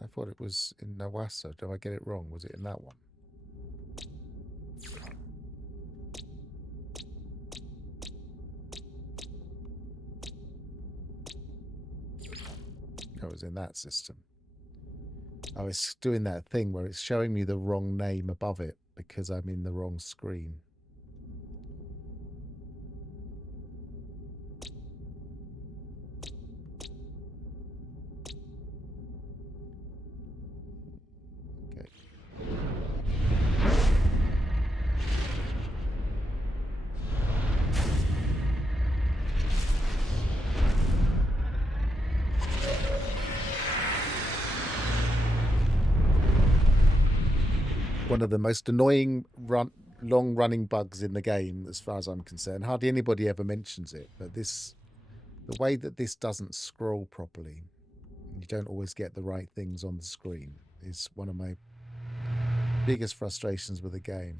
I thought it was in Nawasa. Did I get it wrong? Was it in that one? No, it was in that system. Oh, it's doing that thing where it's showing me the wrong name above it because I'm in the wrong screen. one of the most annoying long-running bugs in the game, as far as I'm concerned. Hardly anybody ever mentions it, but the way that this doesn't scroll properly, you don't always get the right things on the screen, is one of my biggest frustrations with the game.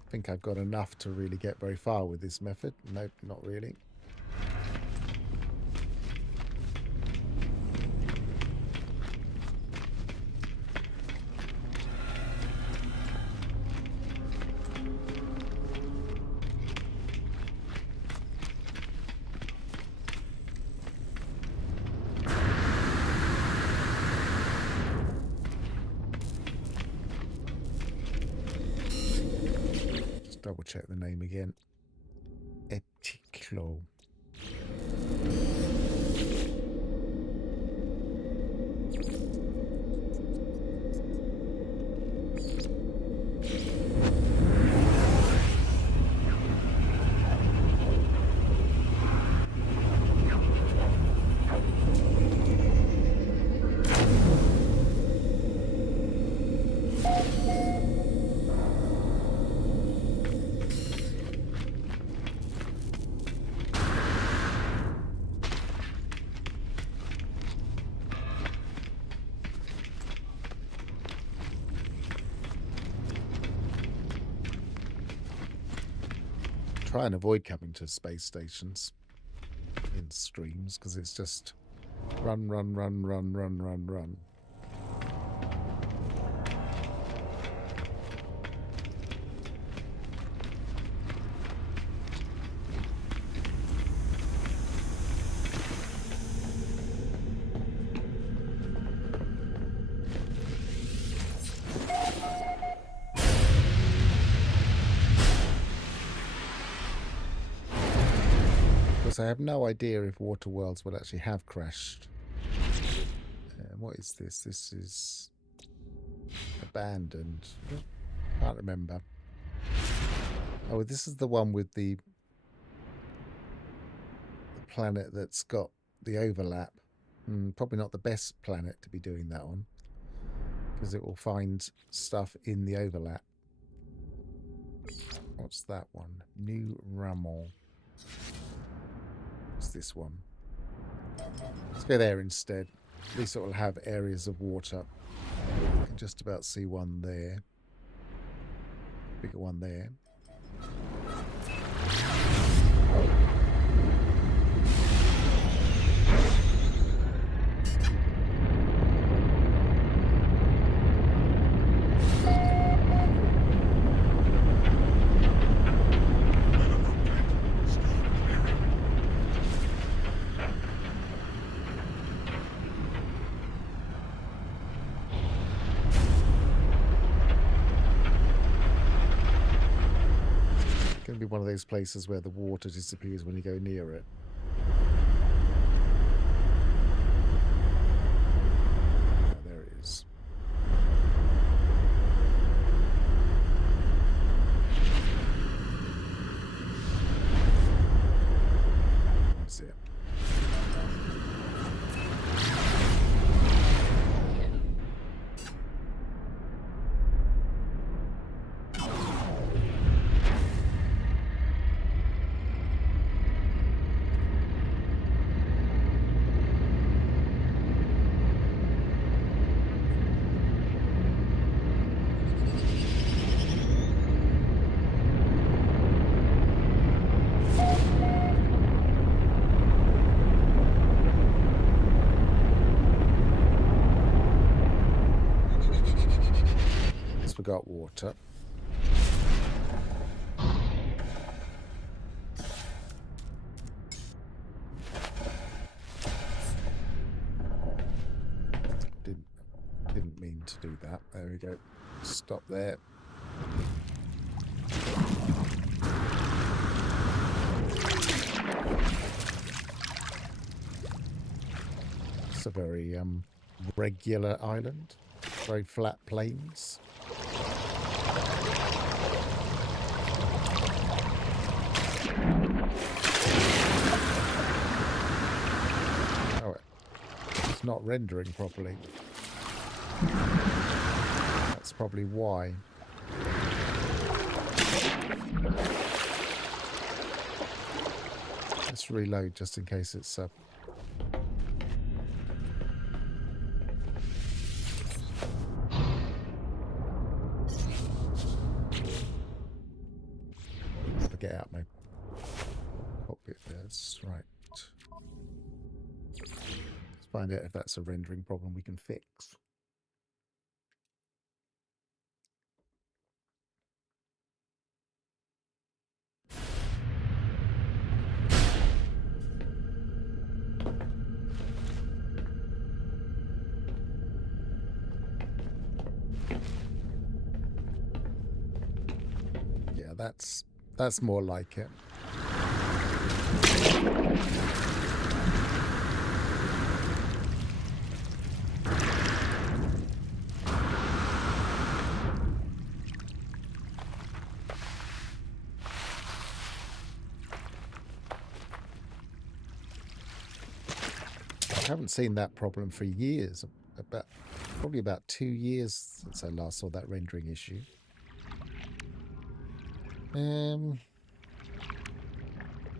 I think I've got enough to really get very far with this method. Nope, not really. Double check the name again. Eticlo. Try and avoid coming to space stations in streams because it's just run, run, run, run, run, run, run. I have no idea if Water Worlds will actually have crashed. What is this? This is abandoned. Can't remember. Oh, this is the one with the planet that's got the overlap. Probably not the best planet to be doing that on, because it will find stuff in the overlap. What's that one? New Ramon. What's this one? Let's go there instead. At least it will have areas of water. You can just about see one there. Bigger one there. Be one of those places where the water disappears when you go near it. Oh, there it is. That's it. Got water. Didn't mean to do that. There we go. Stop there. It's a very regular island. very flat plains. Oh, it's not rendering properly. That's probably why. Let's reload just in case it's get out my cockpit. That's right. Let's find out if that's a rendering problem we can fix. Yeah, that's more like it. I haven't seen that problem for years. Probably about 2 years since I last saw that rendering issue.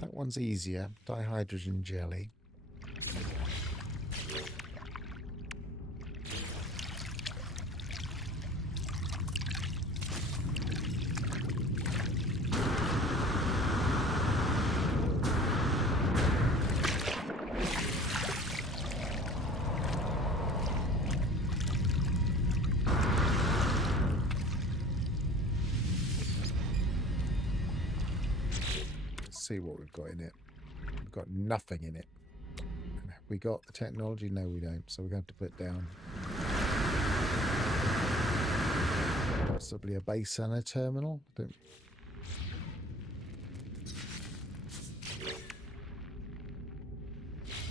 That one's easier. Dihydrogen jelly. See what we've got in it. We've got nothing in it. We got the technology? No, we don't. So we're going to have to put down possibly a base and a terminal. Don't...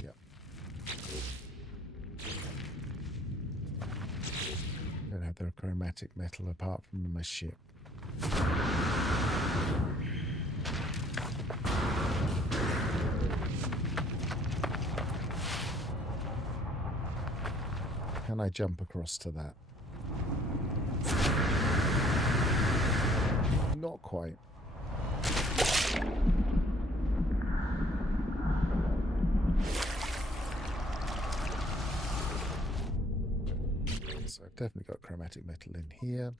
Yeah. Don't have the chromatic metal apart from my ship. Can I jump across to that? Not quite. So I've definitely got chromatic metal in here.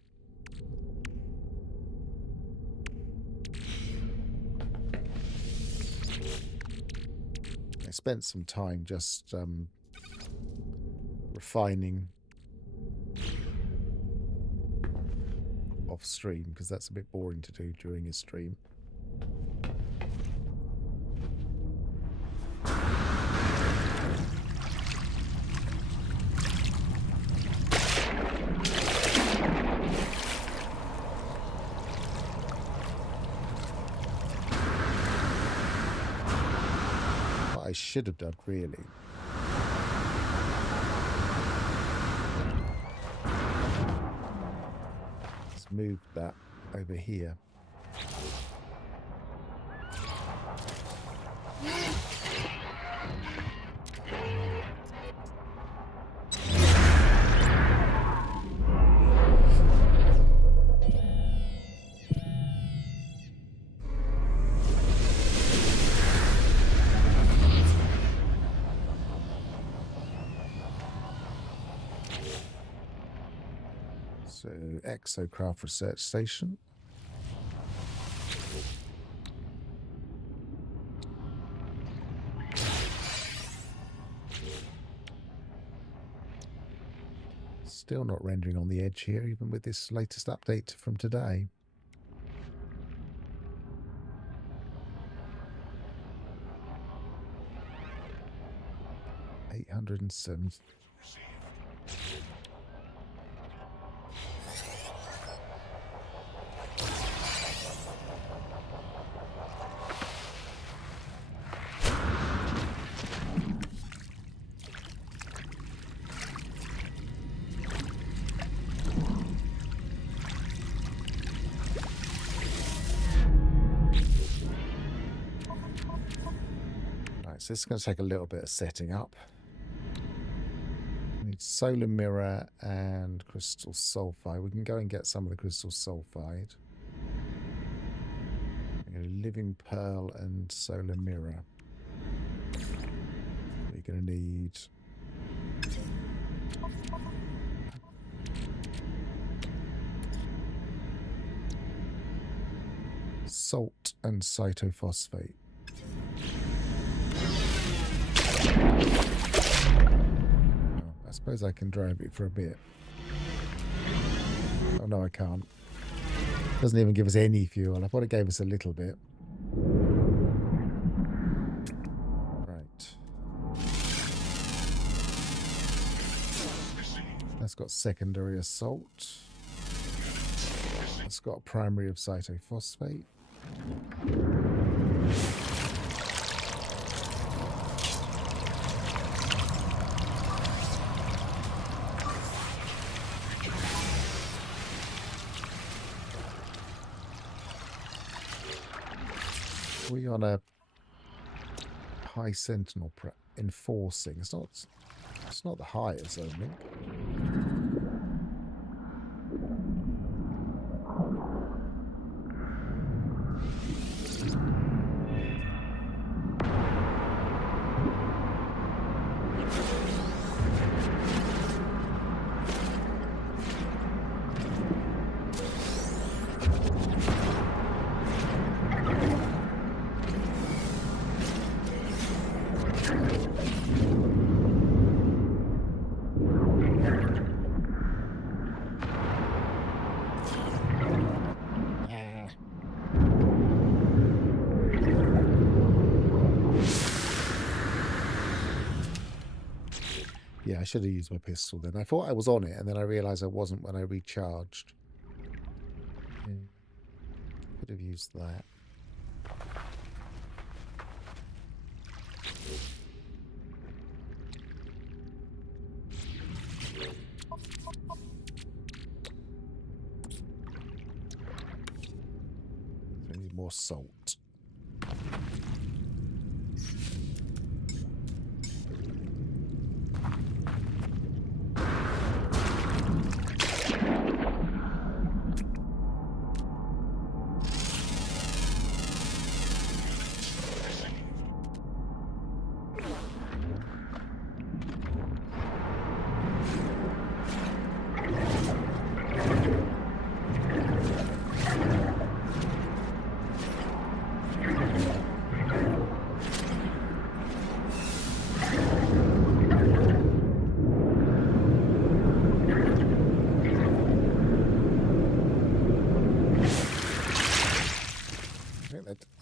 I spent some time just refining off stream because that's a bit boring to do during a stream. What I should have done really move that over here. So, Exocraft Research Station. Still not rendering on the edge here, even with this latest update from today. $807. So this is going to take a little bit of setting up. We need solar mirror and crystal sulfide. We can go and get some of the crystal sulfide. Living pearl and solar mirror. We're going to need salt and cytophosphate. Oh, I suppose I can drive it for a bit. Oh no, I can't. Doesn't even give us any fuel. I thought it gave us a little bit. Right. That's got secondary of salt. That's got a primary of cytophosphate. We on a high sentinel enforcing. It's not the highest, I think. Yeah, I should have used my pistol then. I thought I was on it, and then I realised I wasn't when I recharged. Could have used that. I need more salt.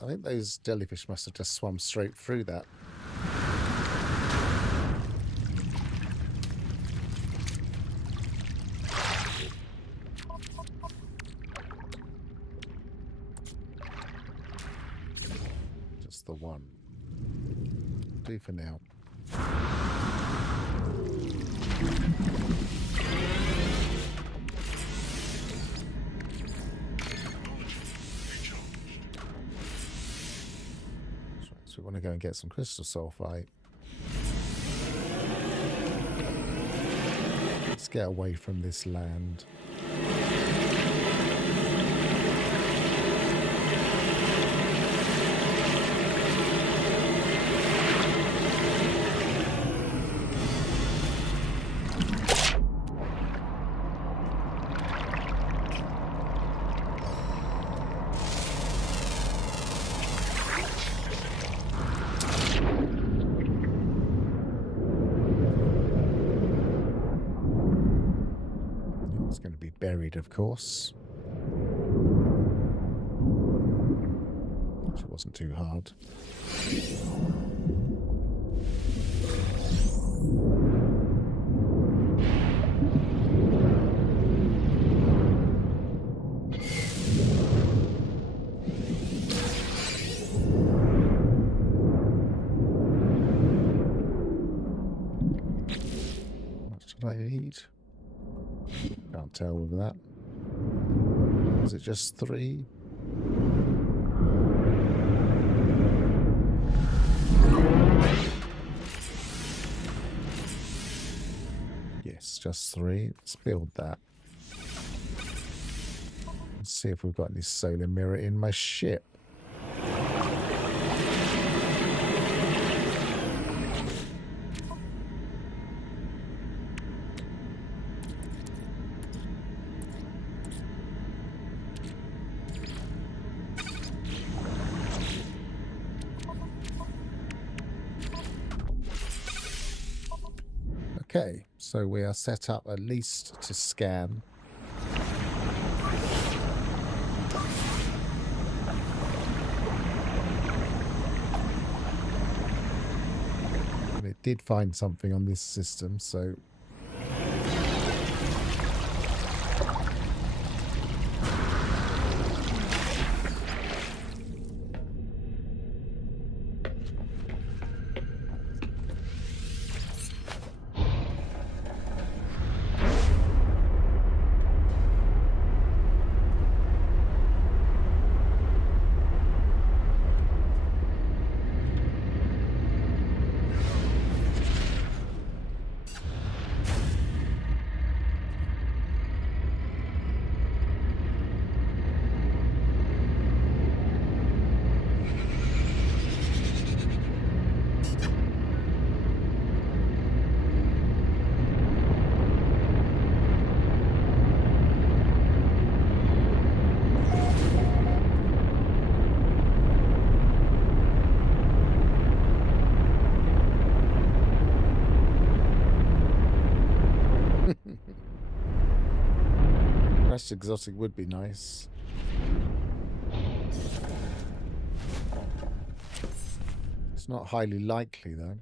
I think those jellyfish must have just swum straight through that. Just the one. Do for now. So we want to go and get some crystal sulfide. Let's get away from this land. Buried, of course. Which wasn't too hard. How much did I need? Can't tell with that. Is it just 3? just 3. Let's build that. Let's see if we've got any solar mirror in my ship. Okay, so we are set up at least to scan. And it did find something on this system, so... Crashed exotic would be nice. It's not highly likely, though.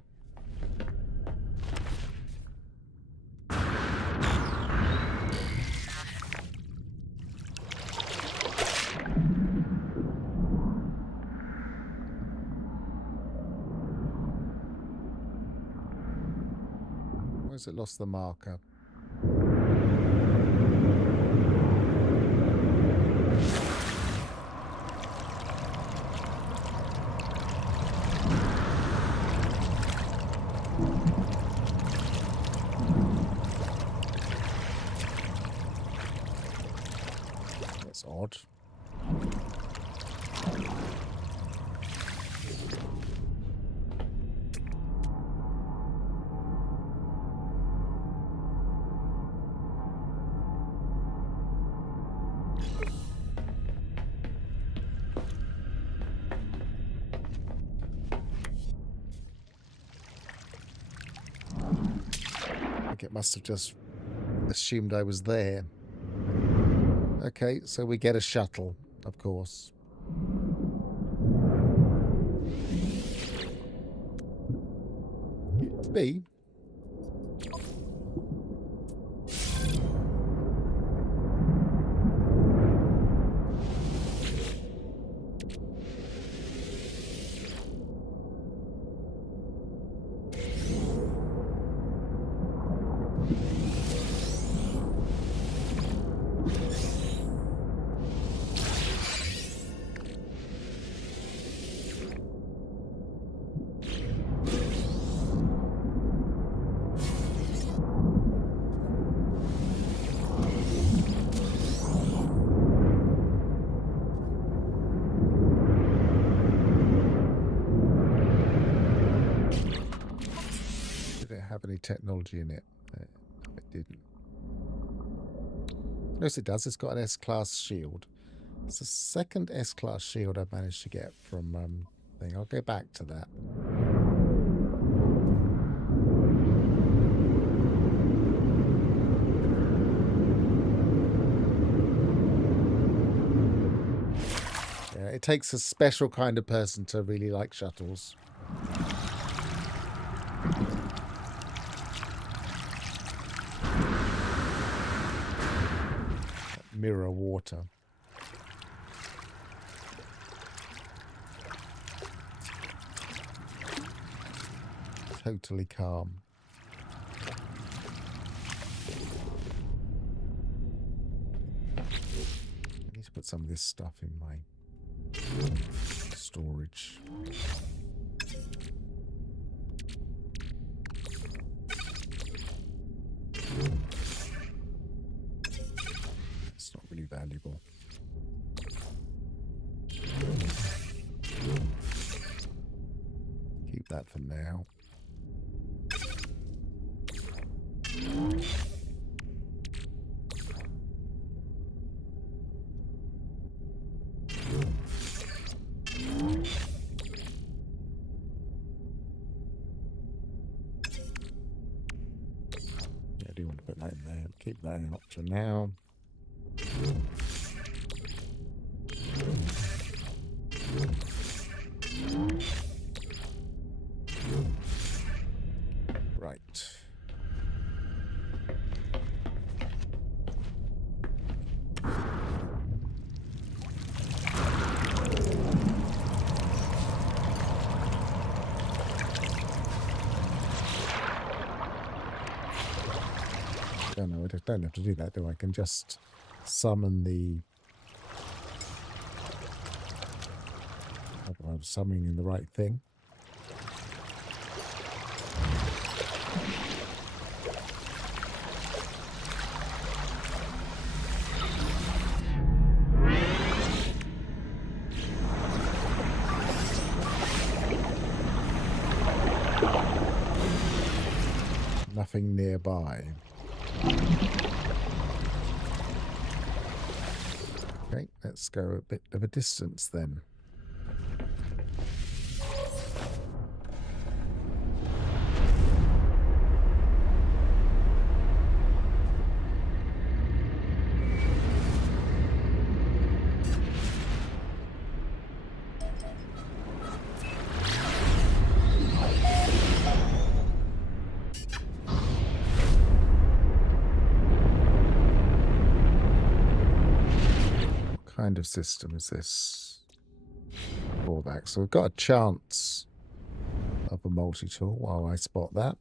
Where's it lost the marker? That's odd. I think it must have just assumed I was there. Okay, so we get a shuttle, of course. B. Have any technology in it? It didn't. Yes, it does. It's got an S-class shield. It's the second S-class shield I've managed to get from thing. I'll go back to that. Yeah, it takes a special kind of person to really like shuttles. Mirror water. Totally calm. I need to put some of this stuff in my storage. valuable. Keep that for now. Yeah, I do want to put that in there. Keep that out for now. Right. Don't know, I don't have to do that, do I? I can just summon the... I'm summoning the right thing. Nothing nearby. Okay, let's go a bit of a distance then. Kind of system is this? Fallback. So we've got a chance of a multi-tool while I spot that.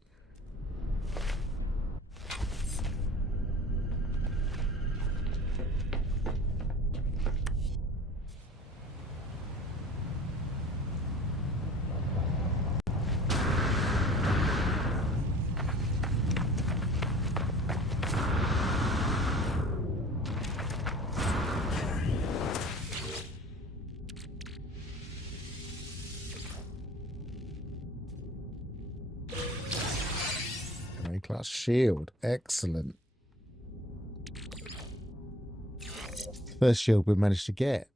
A-class shield. Excellent. First shield we managed to get.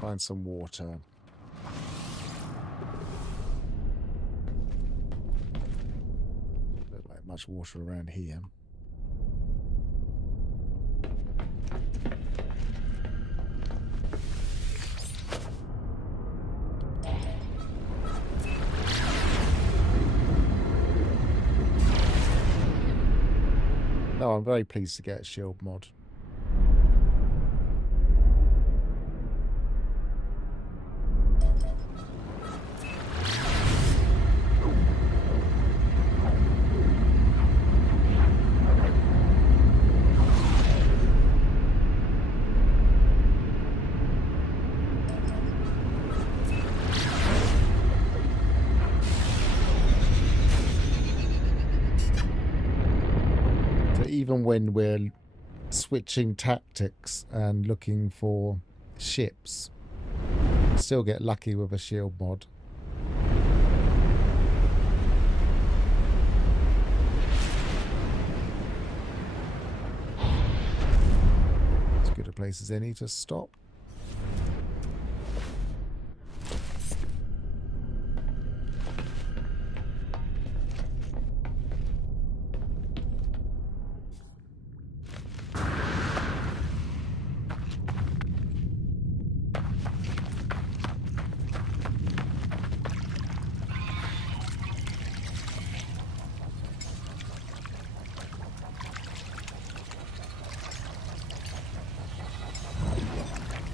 Find some water. Don't like much water around here. No, I'm very pleased to get a shield mod. even when we're switching tactics and looking for ships, still get lucky with a shield mod. As good a place as any to stop.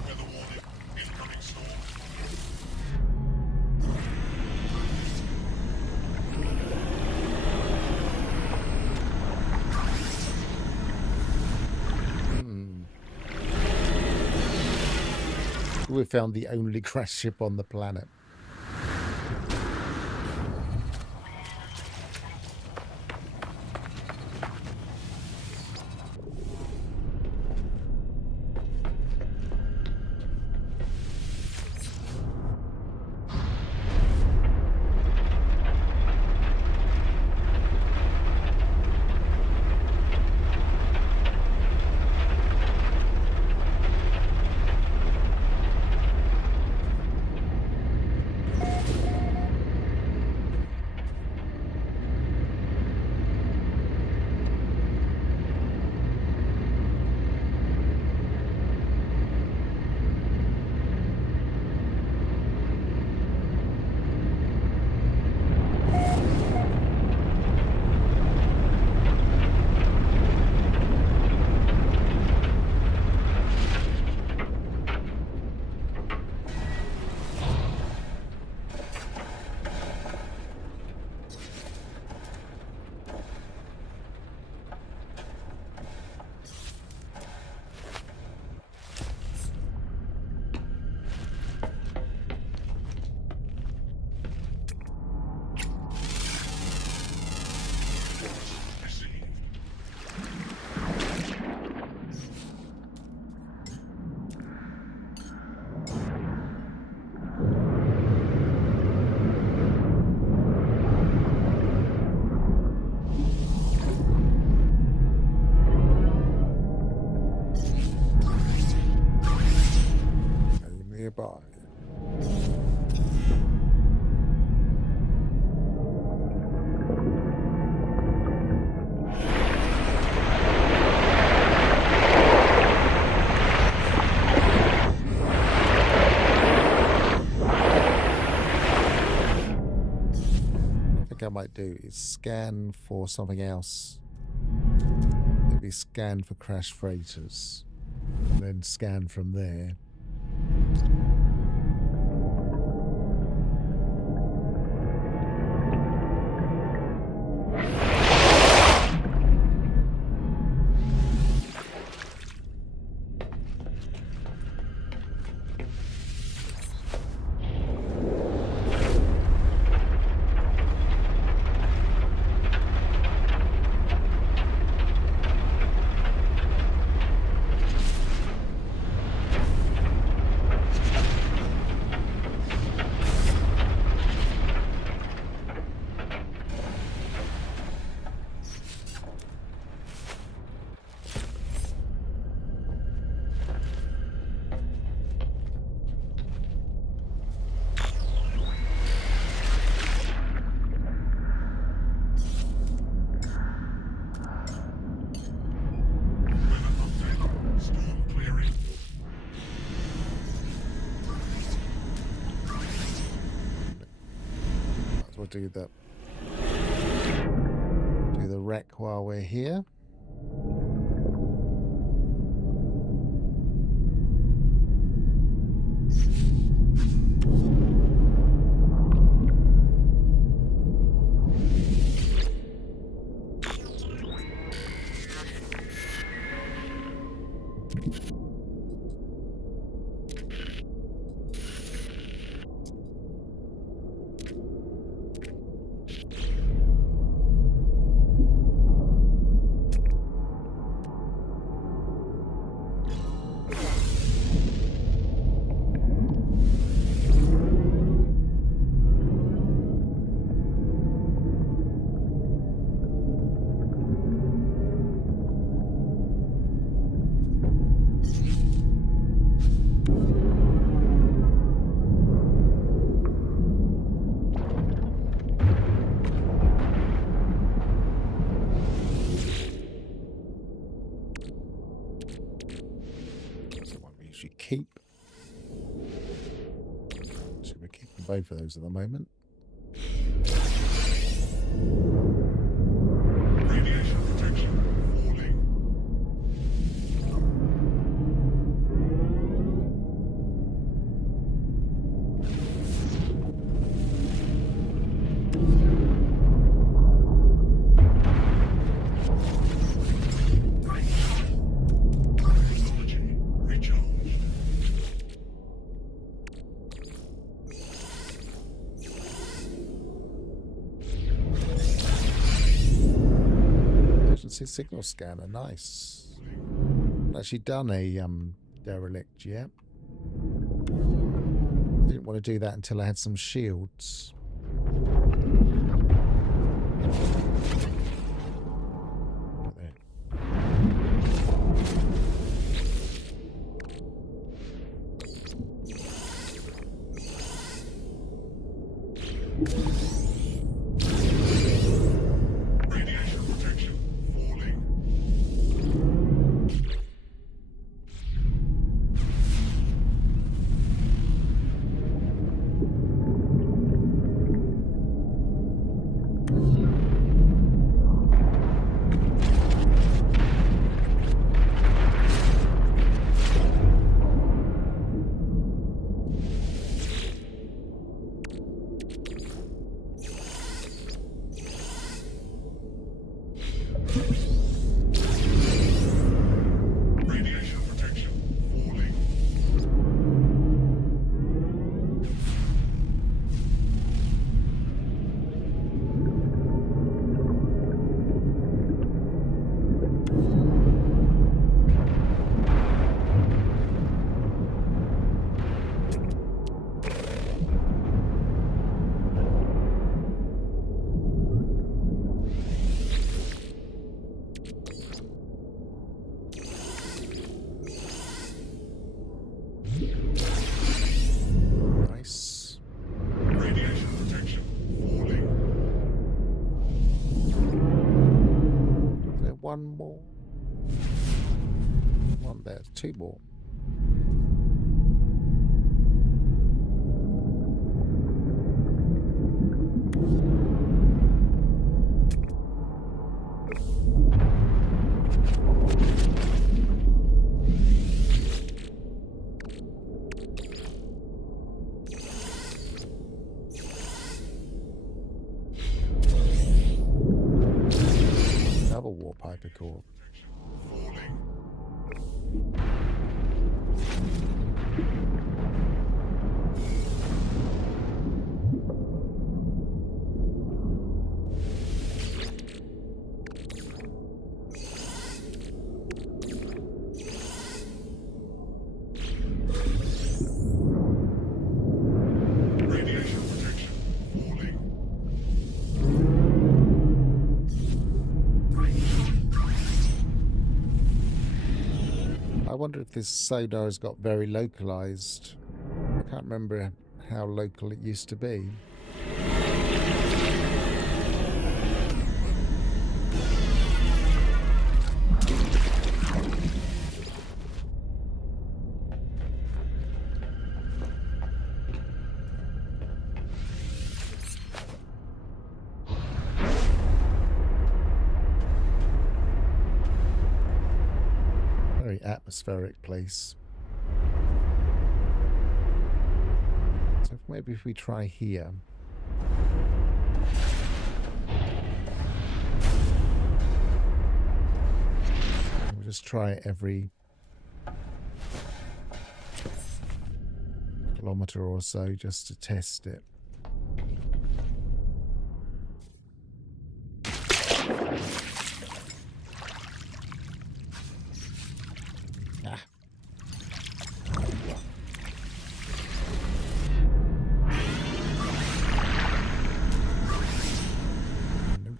Weather warning. Incoming storm. We found the only crash ship on the planet. Received. Nearby. I think I might do is scan for something else. Maybe scan for crash freighters, and then scan from there. We'll do the wreck while we're here. both of those at the moment. Radiation protection falling. Technology recharged. Emergency signal scanner, nice. I've actually done a derelict yet. I didn't want to do that until I had some shields. Radiation protection falling. Radiation protection falling. Nice. Radiation protection falling. Is there one more? One there, two more. Another warp hypercore. Falling. Radiation protection falling. I wonder if this sonar has got very localized. I can't remember how local it used to be. Very atmospheric place. So maybe if we try here. We'll just try it every kilometer or so just to test it. Ah. Nope.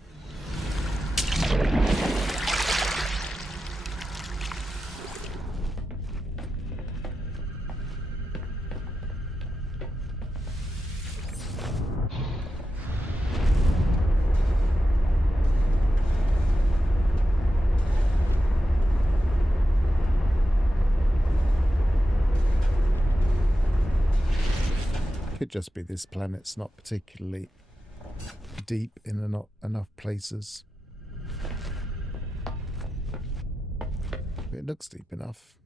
Could just be this planet's not particularly deep in enough places. But it looks deep enough.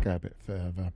Go a bit further.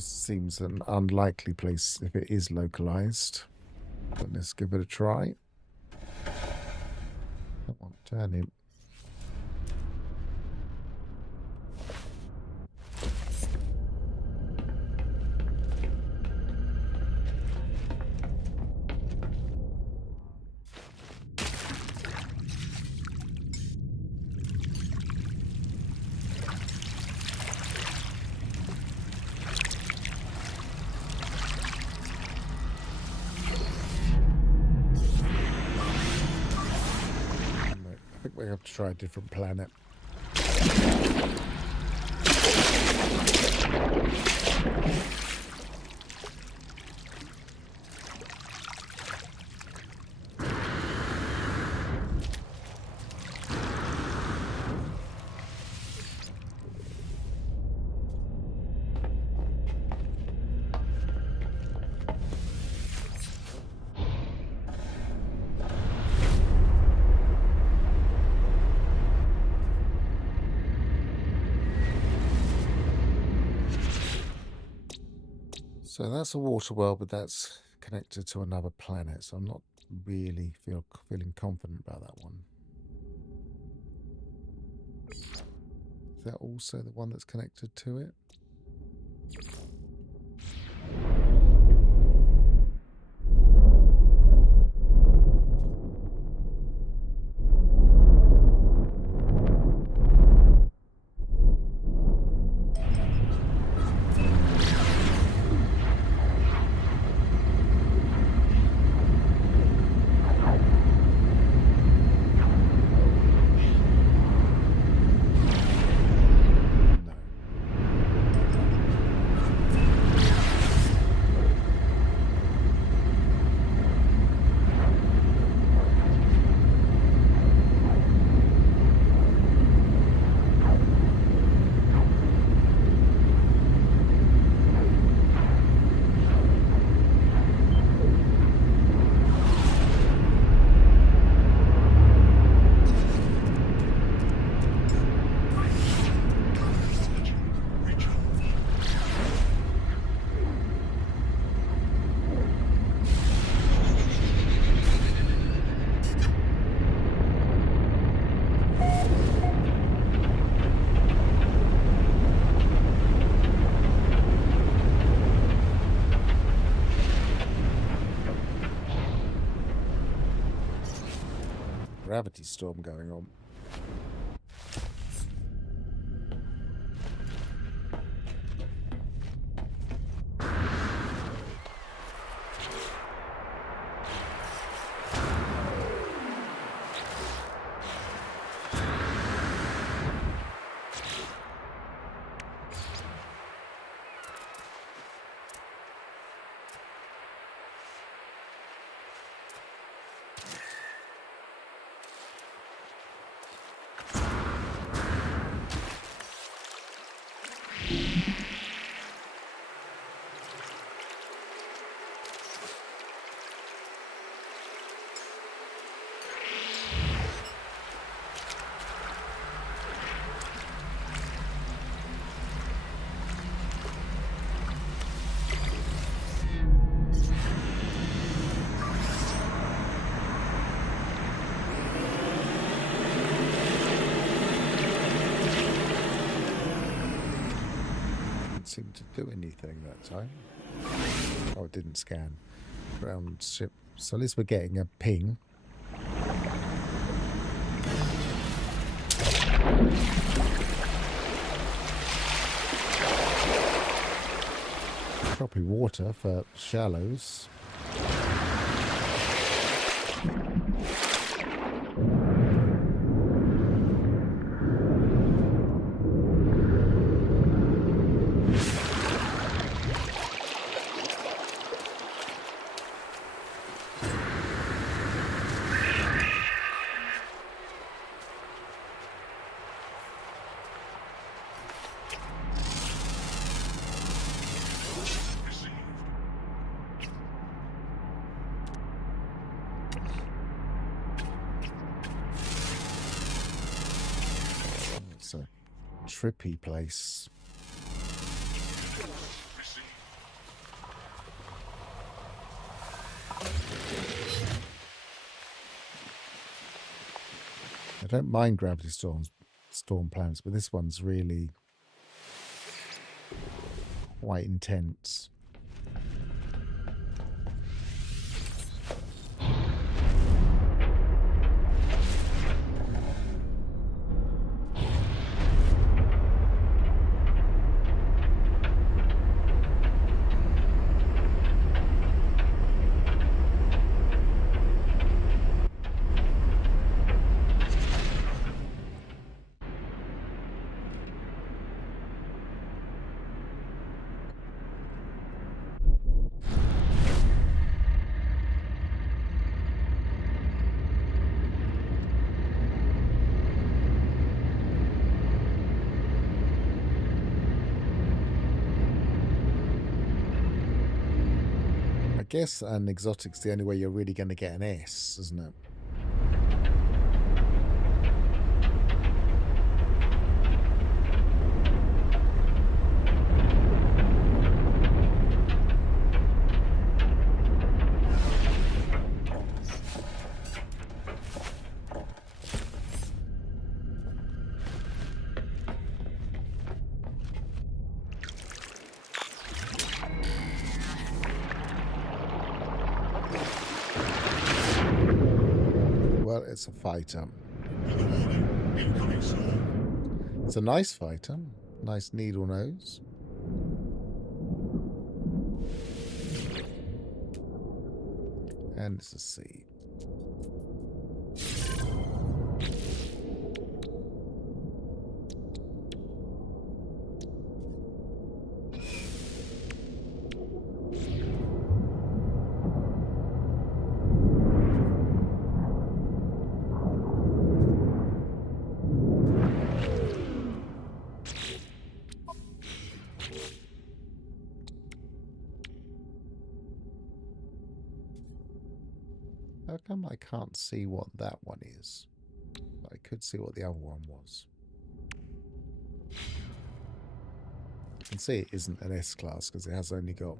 Seems an unlikely place if it is localized. But let's give it a try. Come on, turn in. I think we have to try a different planet. So that's a water world, but that's connected to another planet. So I'm not really feeling confident about that one. Is that also the one that's connected to it? Gravity storm going on. Didn't seem to do anything that time. Oh, it didn't scan. Ground ship. So at least we're getting a ping. Probably water for shallows. It's a trippy place. I don't mind gravity storm planets, but this one's really quite intense. I guess an exotic's the only way you're really going to get an S, isn't it? Well, it's a fighter. It's a nice fighter. Nice needle nose. And it's a C. How come I can't see what that one is? I could see what the other one was. I can see it isn't an S class because it has only got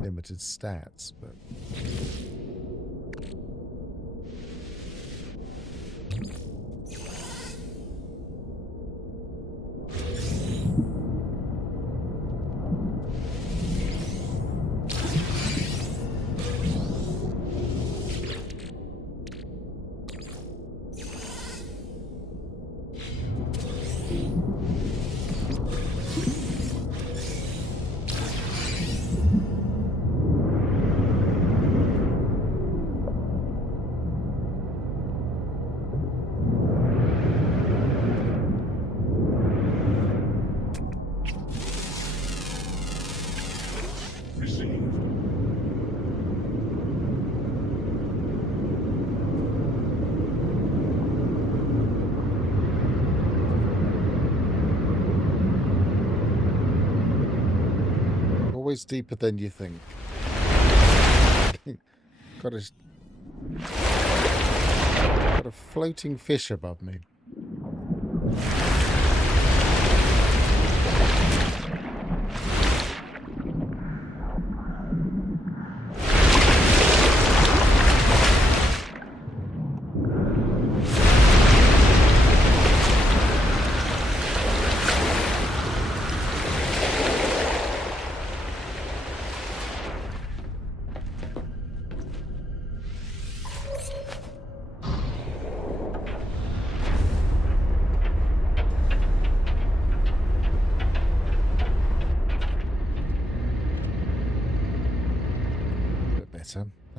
limited stats, but always deeper than you think. got a floating fish above me.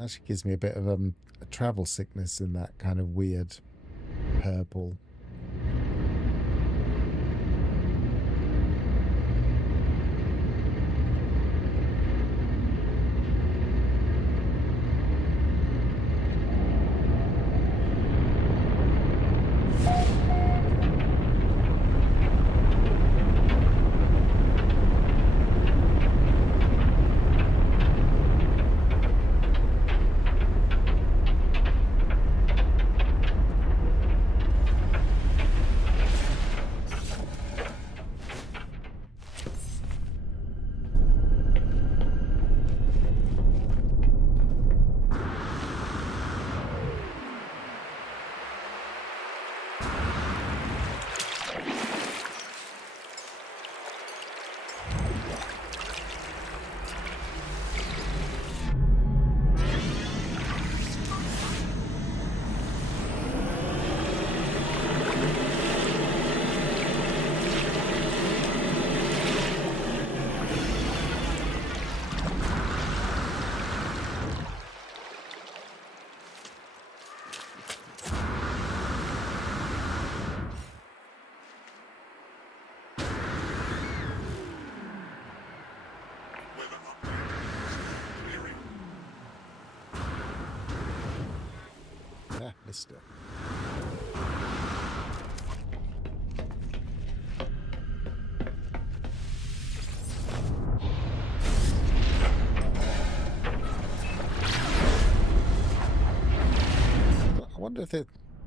Actually gives me a bit of a travel sickness in that kind of weird purple. Weather update. Clearing. Yeah, missed it. I wonder if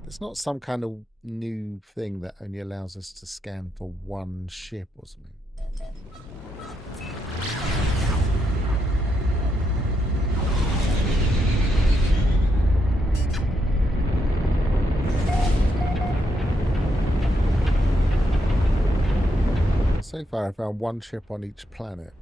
it's not some kind of new thing that only allows us to scan for one ship or something. So far, I found one ship on each planet.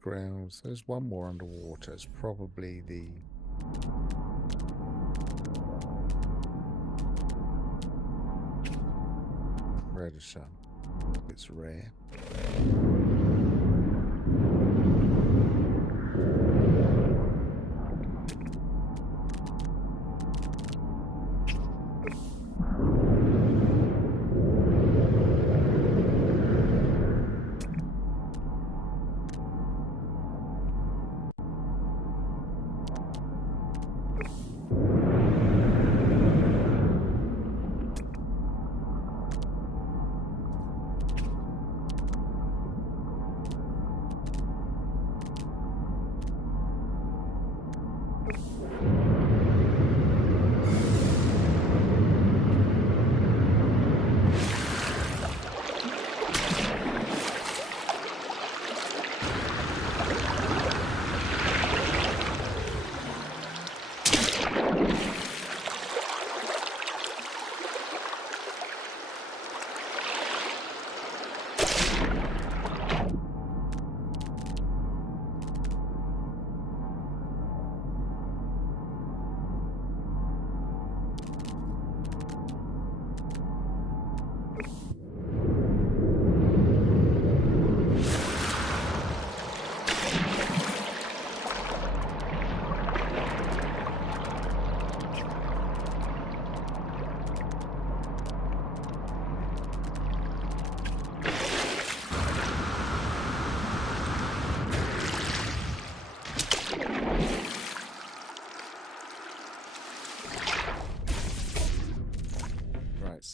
Grounds. There's one more underwater. It's probably the predator. It's rare.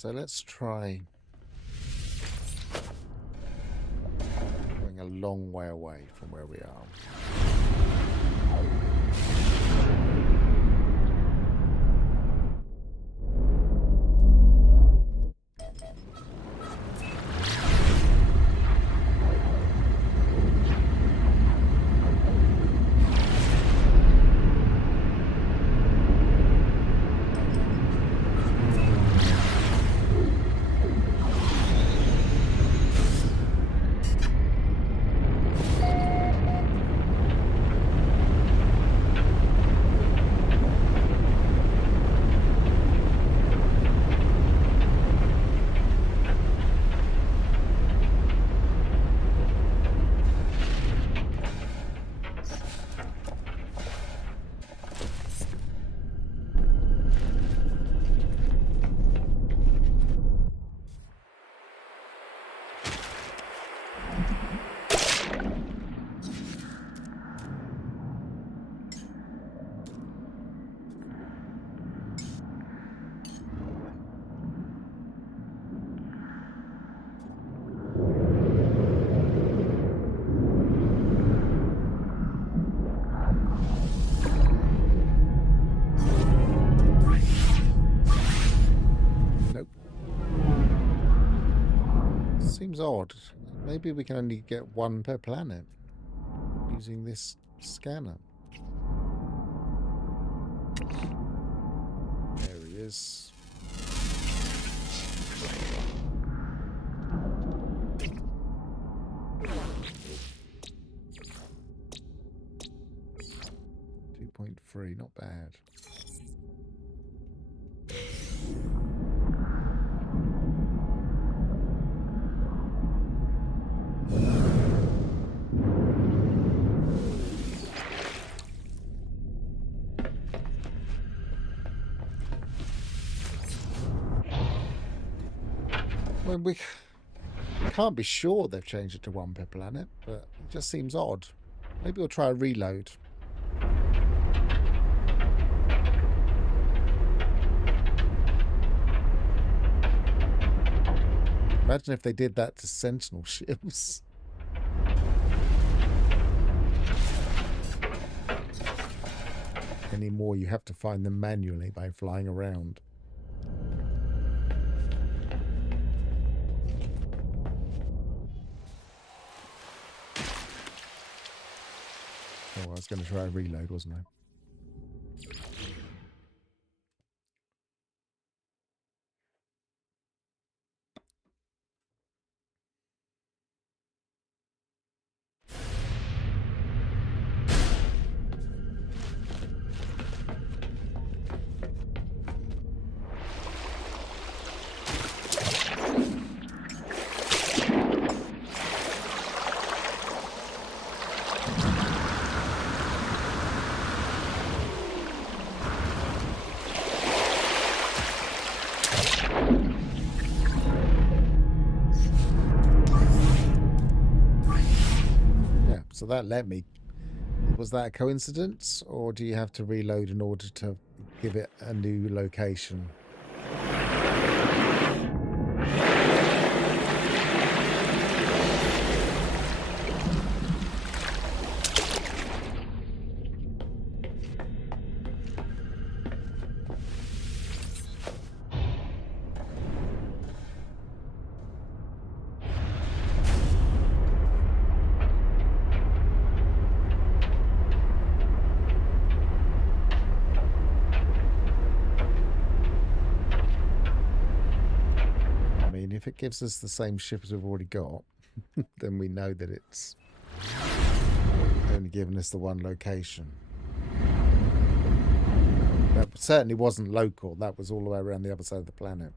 So let's try going a long way away from where we are. Seems odd. Maybe we can only get one per planet using this scanner. There he is. .3, not bad. Well, we can't be sure they've changed it to one per planet, but it just seems odd. Maybe we'll try a reload. Imagine if they did that to Sentinel ships. Anymore, you have to find them manually by flying around. Oh, I was going to try a reload, wasn't I? So that let me. Was that a coincidence, or do you have to reload in order to give it a new location? If it gives us the same ship as we've already got, then we know that it's only given us the one location. That certainly wasn't local. That was all the way around the other side of the planet.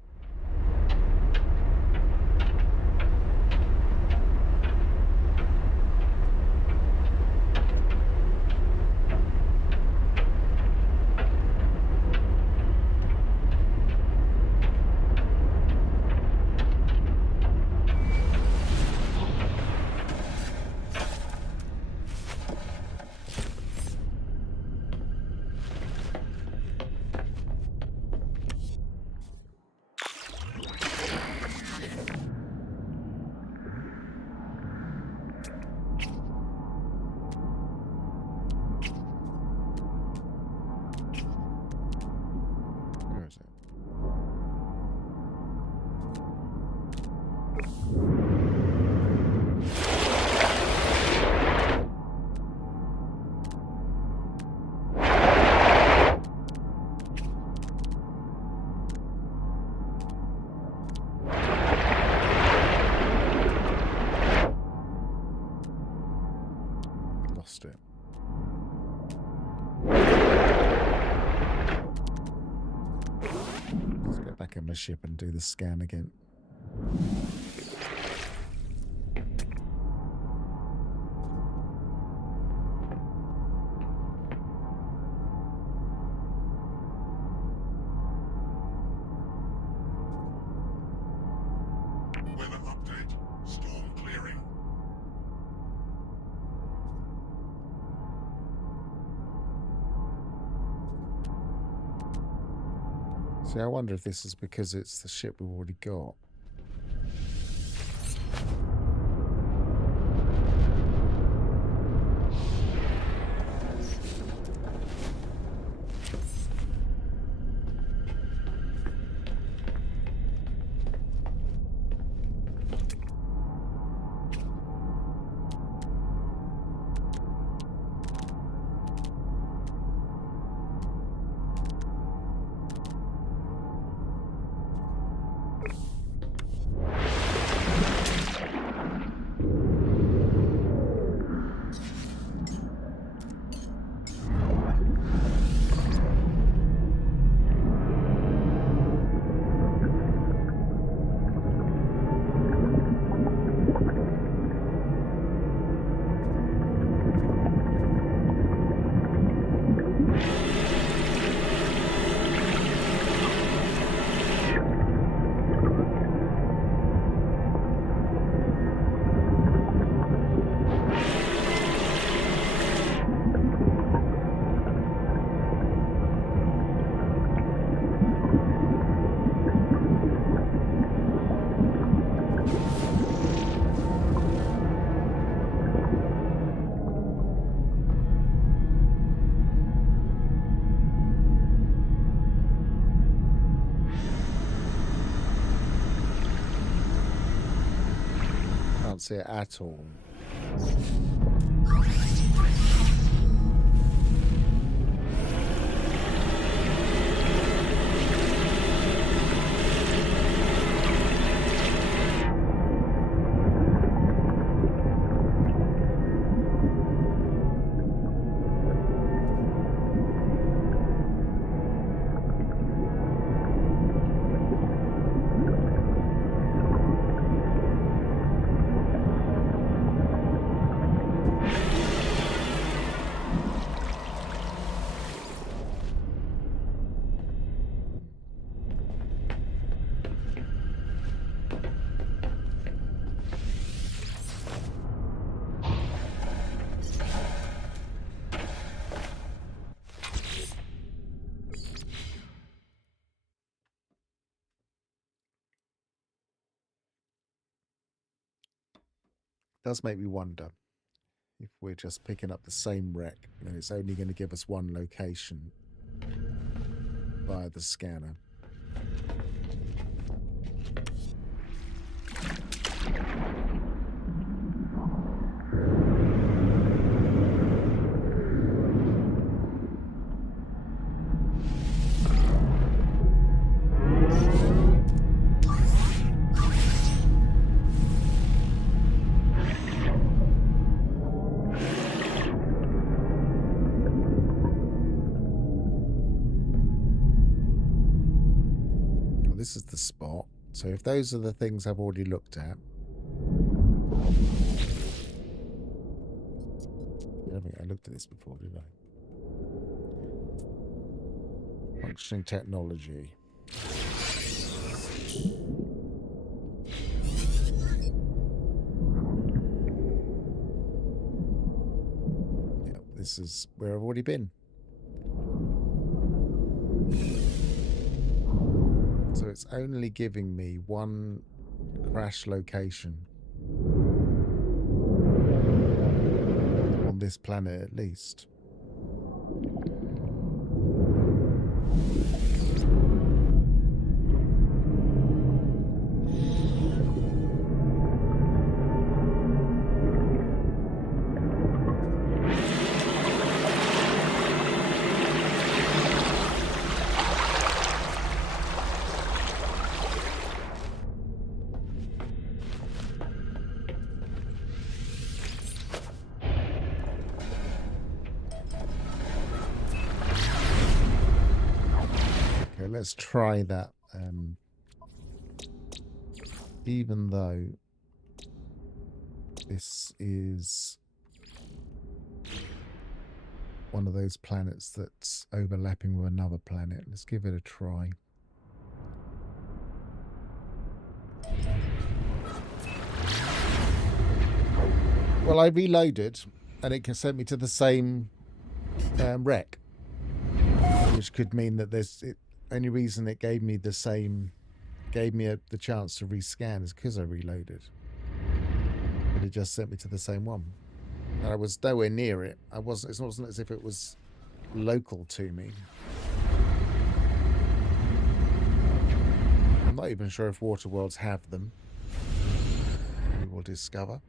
ship and do the scan again. Weather update. Storm clearing. See, I wonder if this is because it's the ship we've already got. Can't see it at all. Does make me wonder if we're just picking up the same wreck and it's only going to give us one location via the scanner. This is the spot. So if those are the things I've already looked at. I don't think I looked at this before, did I? Functioning technology. Yeah, this is where I've already been. So it's only giving me one crash location on this planet at least. Let's try that even though this is one of those planets that's overlapping with another planet, let's give it a try. Well, I reloaded and it can send me to the same wreck, which could mean that there's only reason it gave me the same, the chance to rescan is because I reloaded, but it just sent me to the same one. And I was nowhere near it. It wasn't as if it was local to me. I'm not even sure if water worlds have them. We will discover.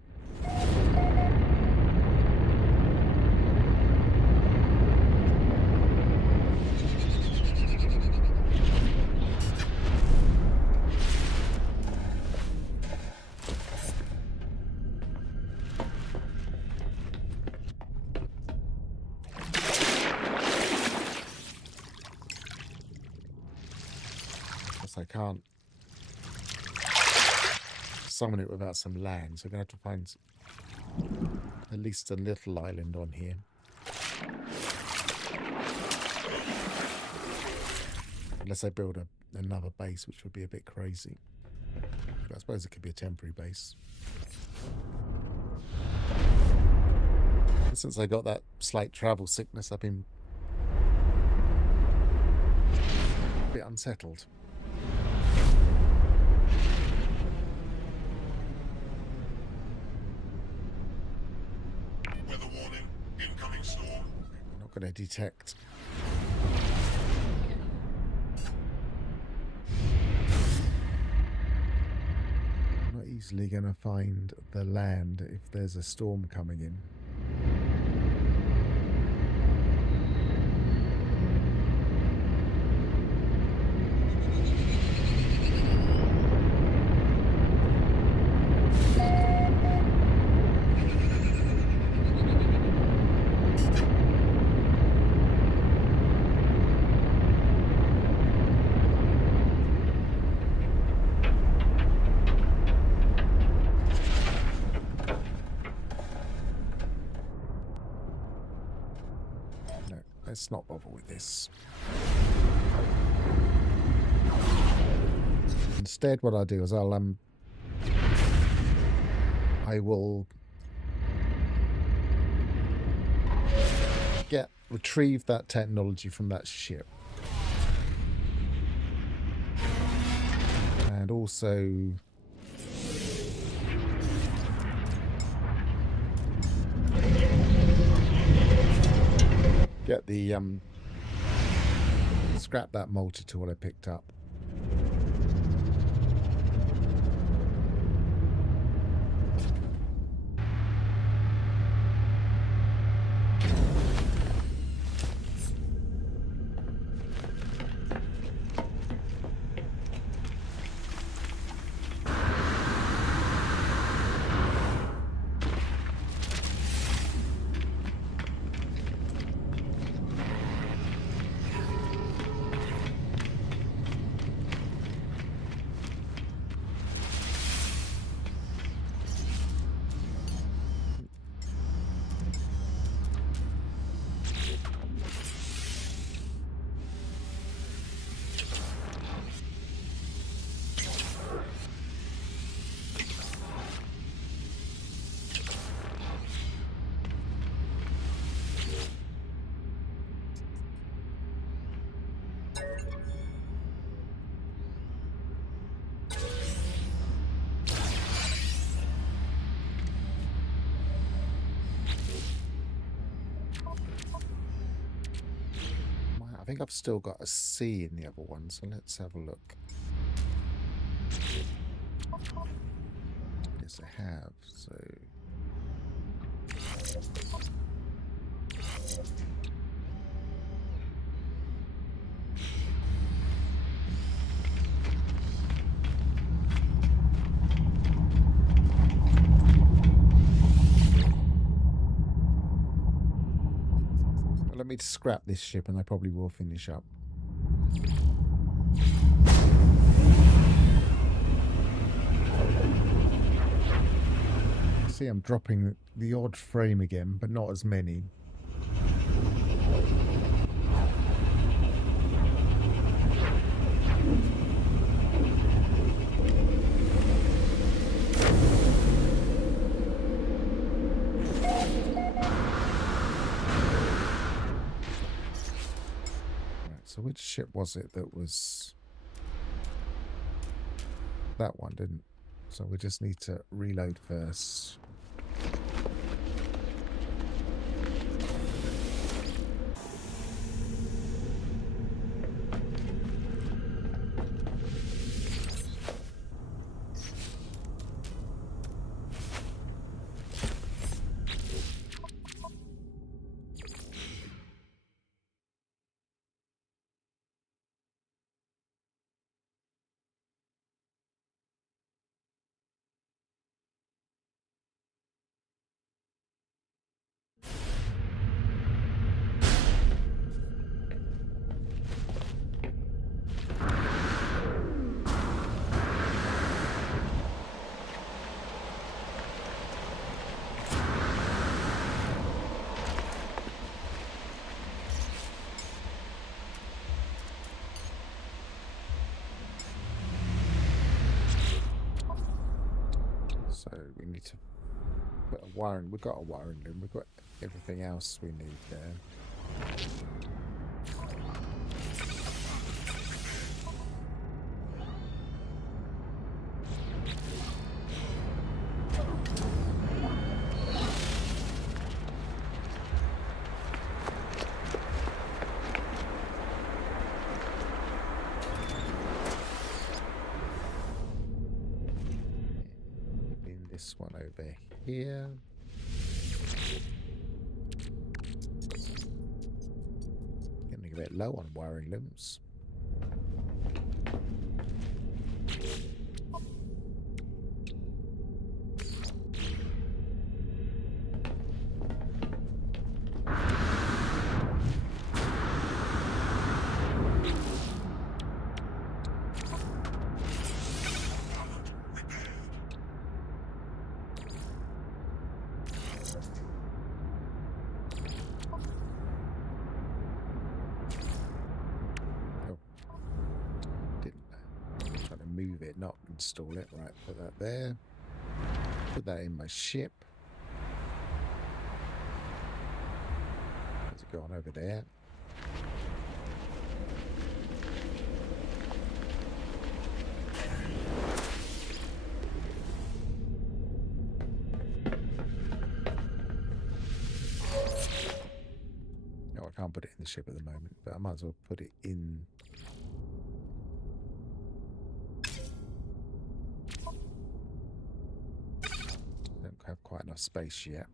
I can't summon it without some land, so I'm going to have to find at least a little island on here. Unless I build another base, which would be a bit crazy. But I suppose it could be a temporary base. And since I got that slight travel sickness, I've been a bit unsettled. Going to detect. I'm not easily going to find the land if there's a storm coming in. Let's not bother with this. Instead, what I'll do is I will retrieve that technology from that ship, and also get the scrap that multi-tool I picked up. I think I've still got a C in the other one, so let's have a look. Yes, I have, so... Let me scrap this ship and I probably will finish up. See, I'm dropping the odd frame again, but not as many. So which ship was it that was... That one, didn't... So we just need to reload first. So we need to put a wiring. We've got a wiring loom. We've got everything else we need there. This one over here. Getting a bit low on wiring looms. Move it, not install it. Right, put that there. Put that in my ship. How's it going over there? No, I can't put it in the ship at the moment, but I might as well put it in. Have quite enough space yet.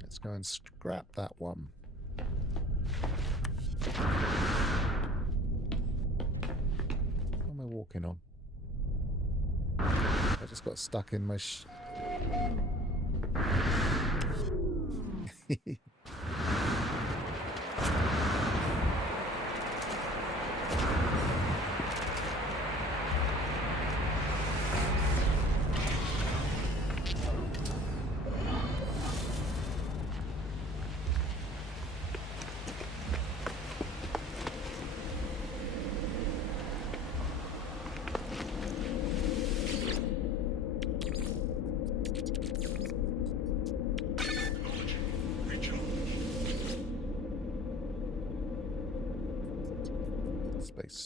Let's go and scrap that one. What am I walking on? I just got stuck in my space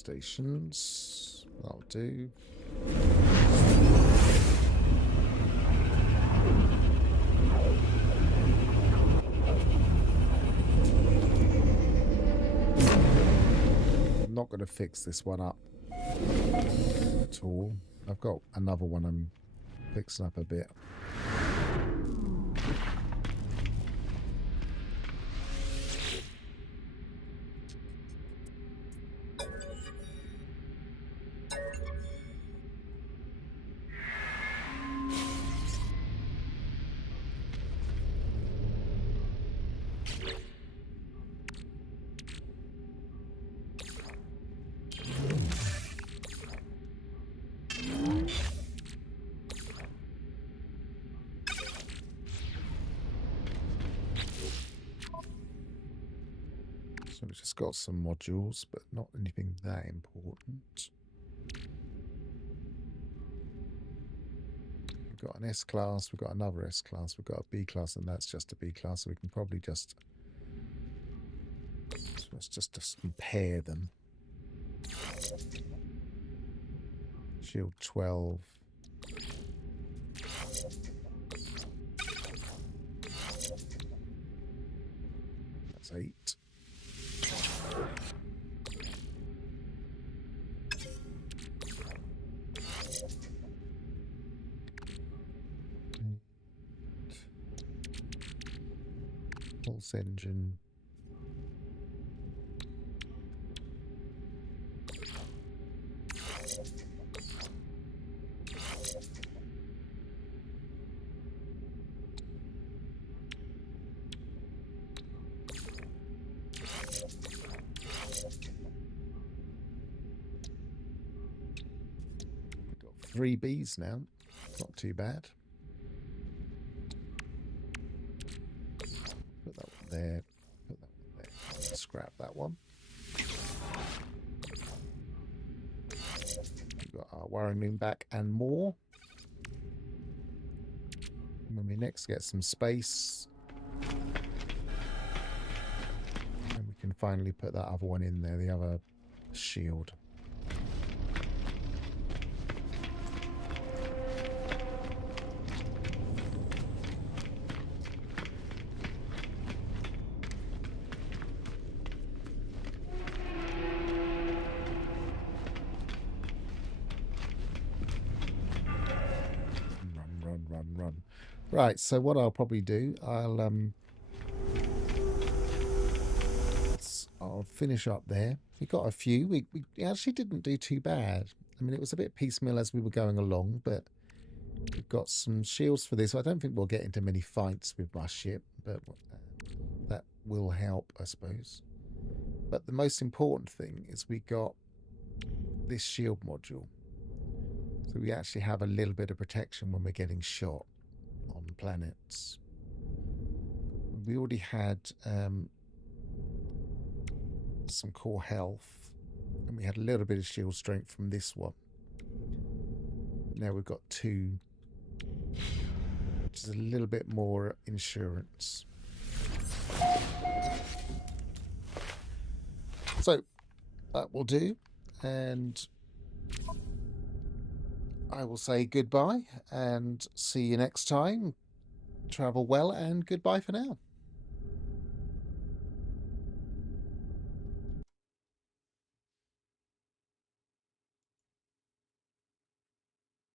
stations. That'll do. I'm not going to fix this one up at all. I've got another one I'm fixing up a bit. got some modules, but not anything that important. We've got an S-class, we've got another S-class, we've got a B-class, and that's just a B-class, so we can probably just... let's just compare them. Shield 12. That's 8. Pulse engine. We've got 3 Bs now. Not too bad. Put that one there. Put that one there. Scrap that one. We've got our wiring loom back and more. When we next get some space, and we can finally put that other one in there, the other shield. Run. Right, so what I'll probably do, I'll finish up there. We got a few. We actually didn't do too bad. I mean, it was a bit piecemeal as we were going along, but we've got some shields for this. I don't think we'll get into many fights with my ship, but that will help, I suppose. But the most important thing is we got this shield module. So we actually have a little bit of protection when we're getting shot on planets. We already had some core health, and we had a little bit of shield strength from this one. Now we've got 2, which is a little bit more insurance. So that will do, and I will say goodbye and see you next time. Travel well and goodbye for now.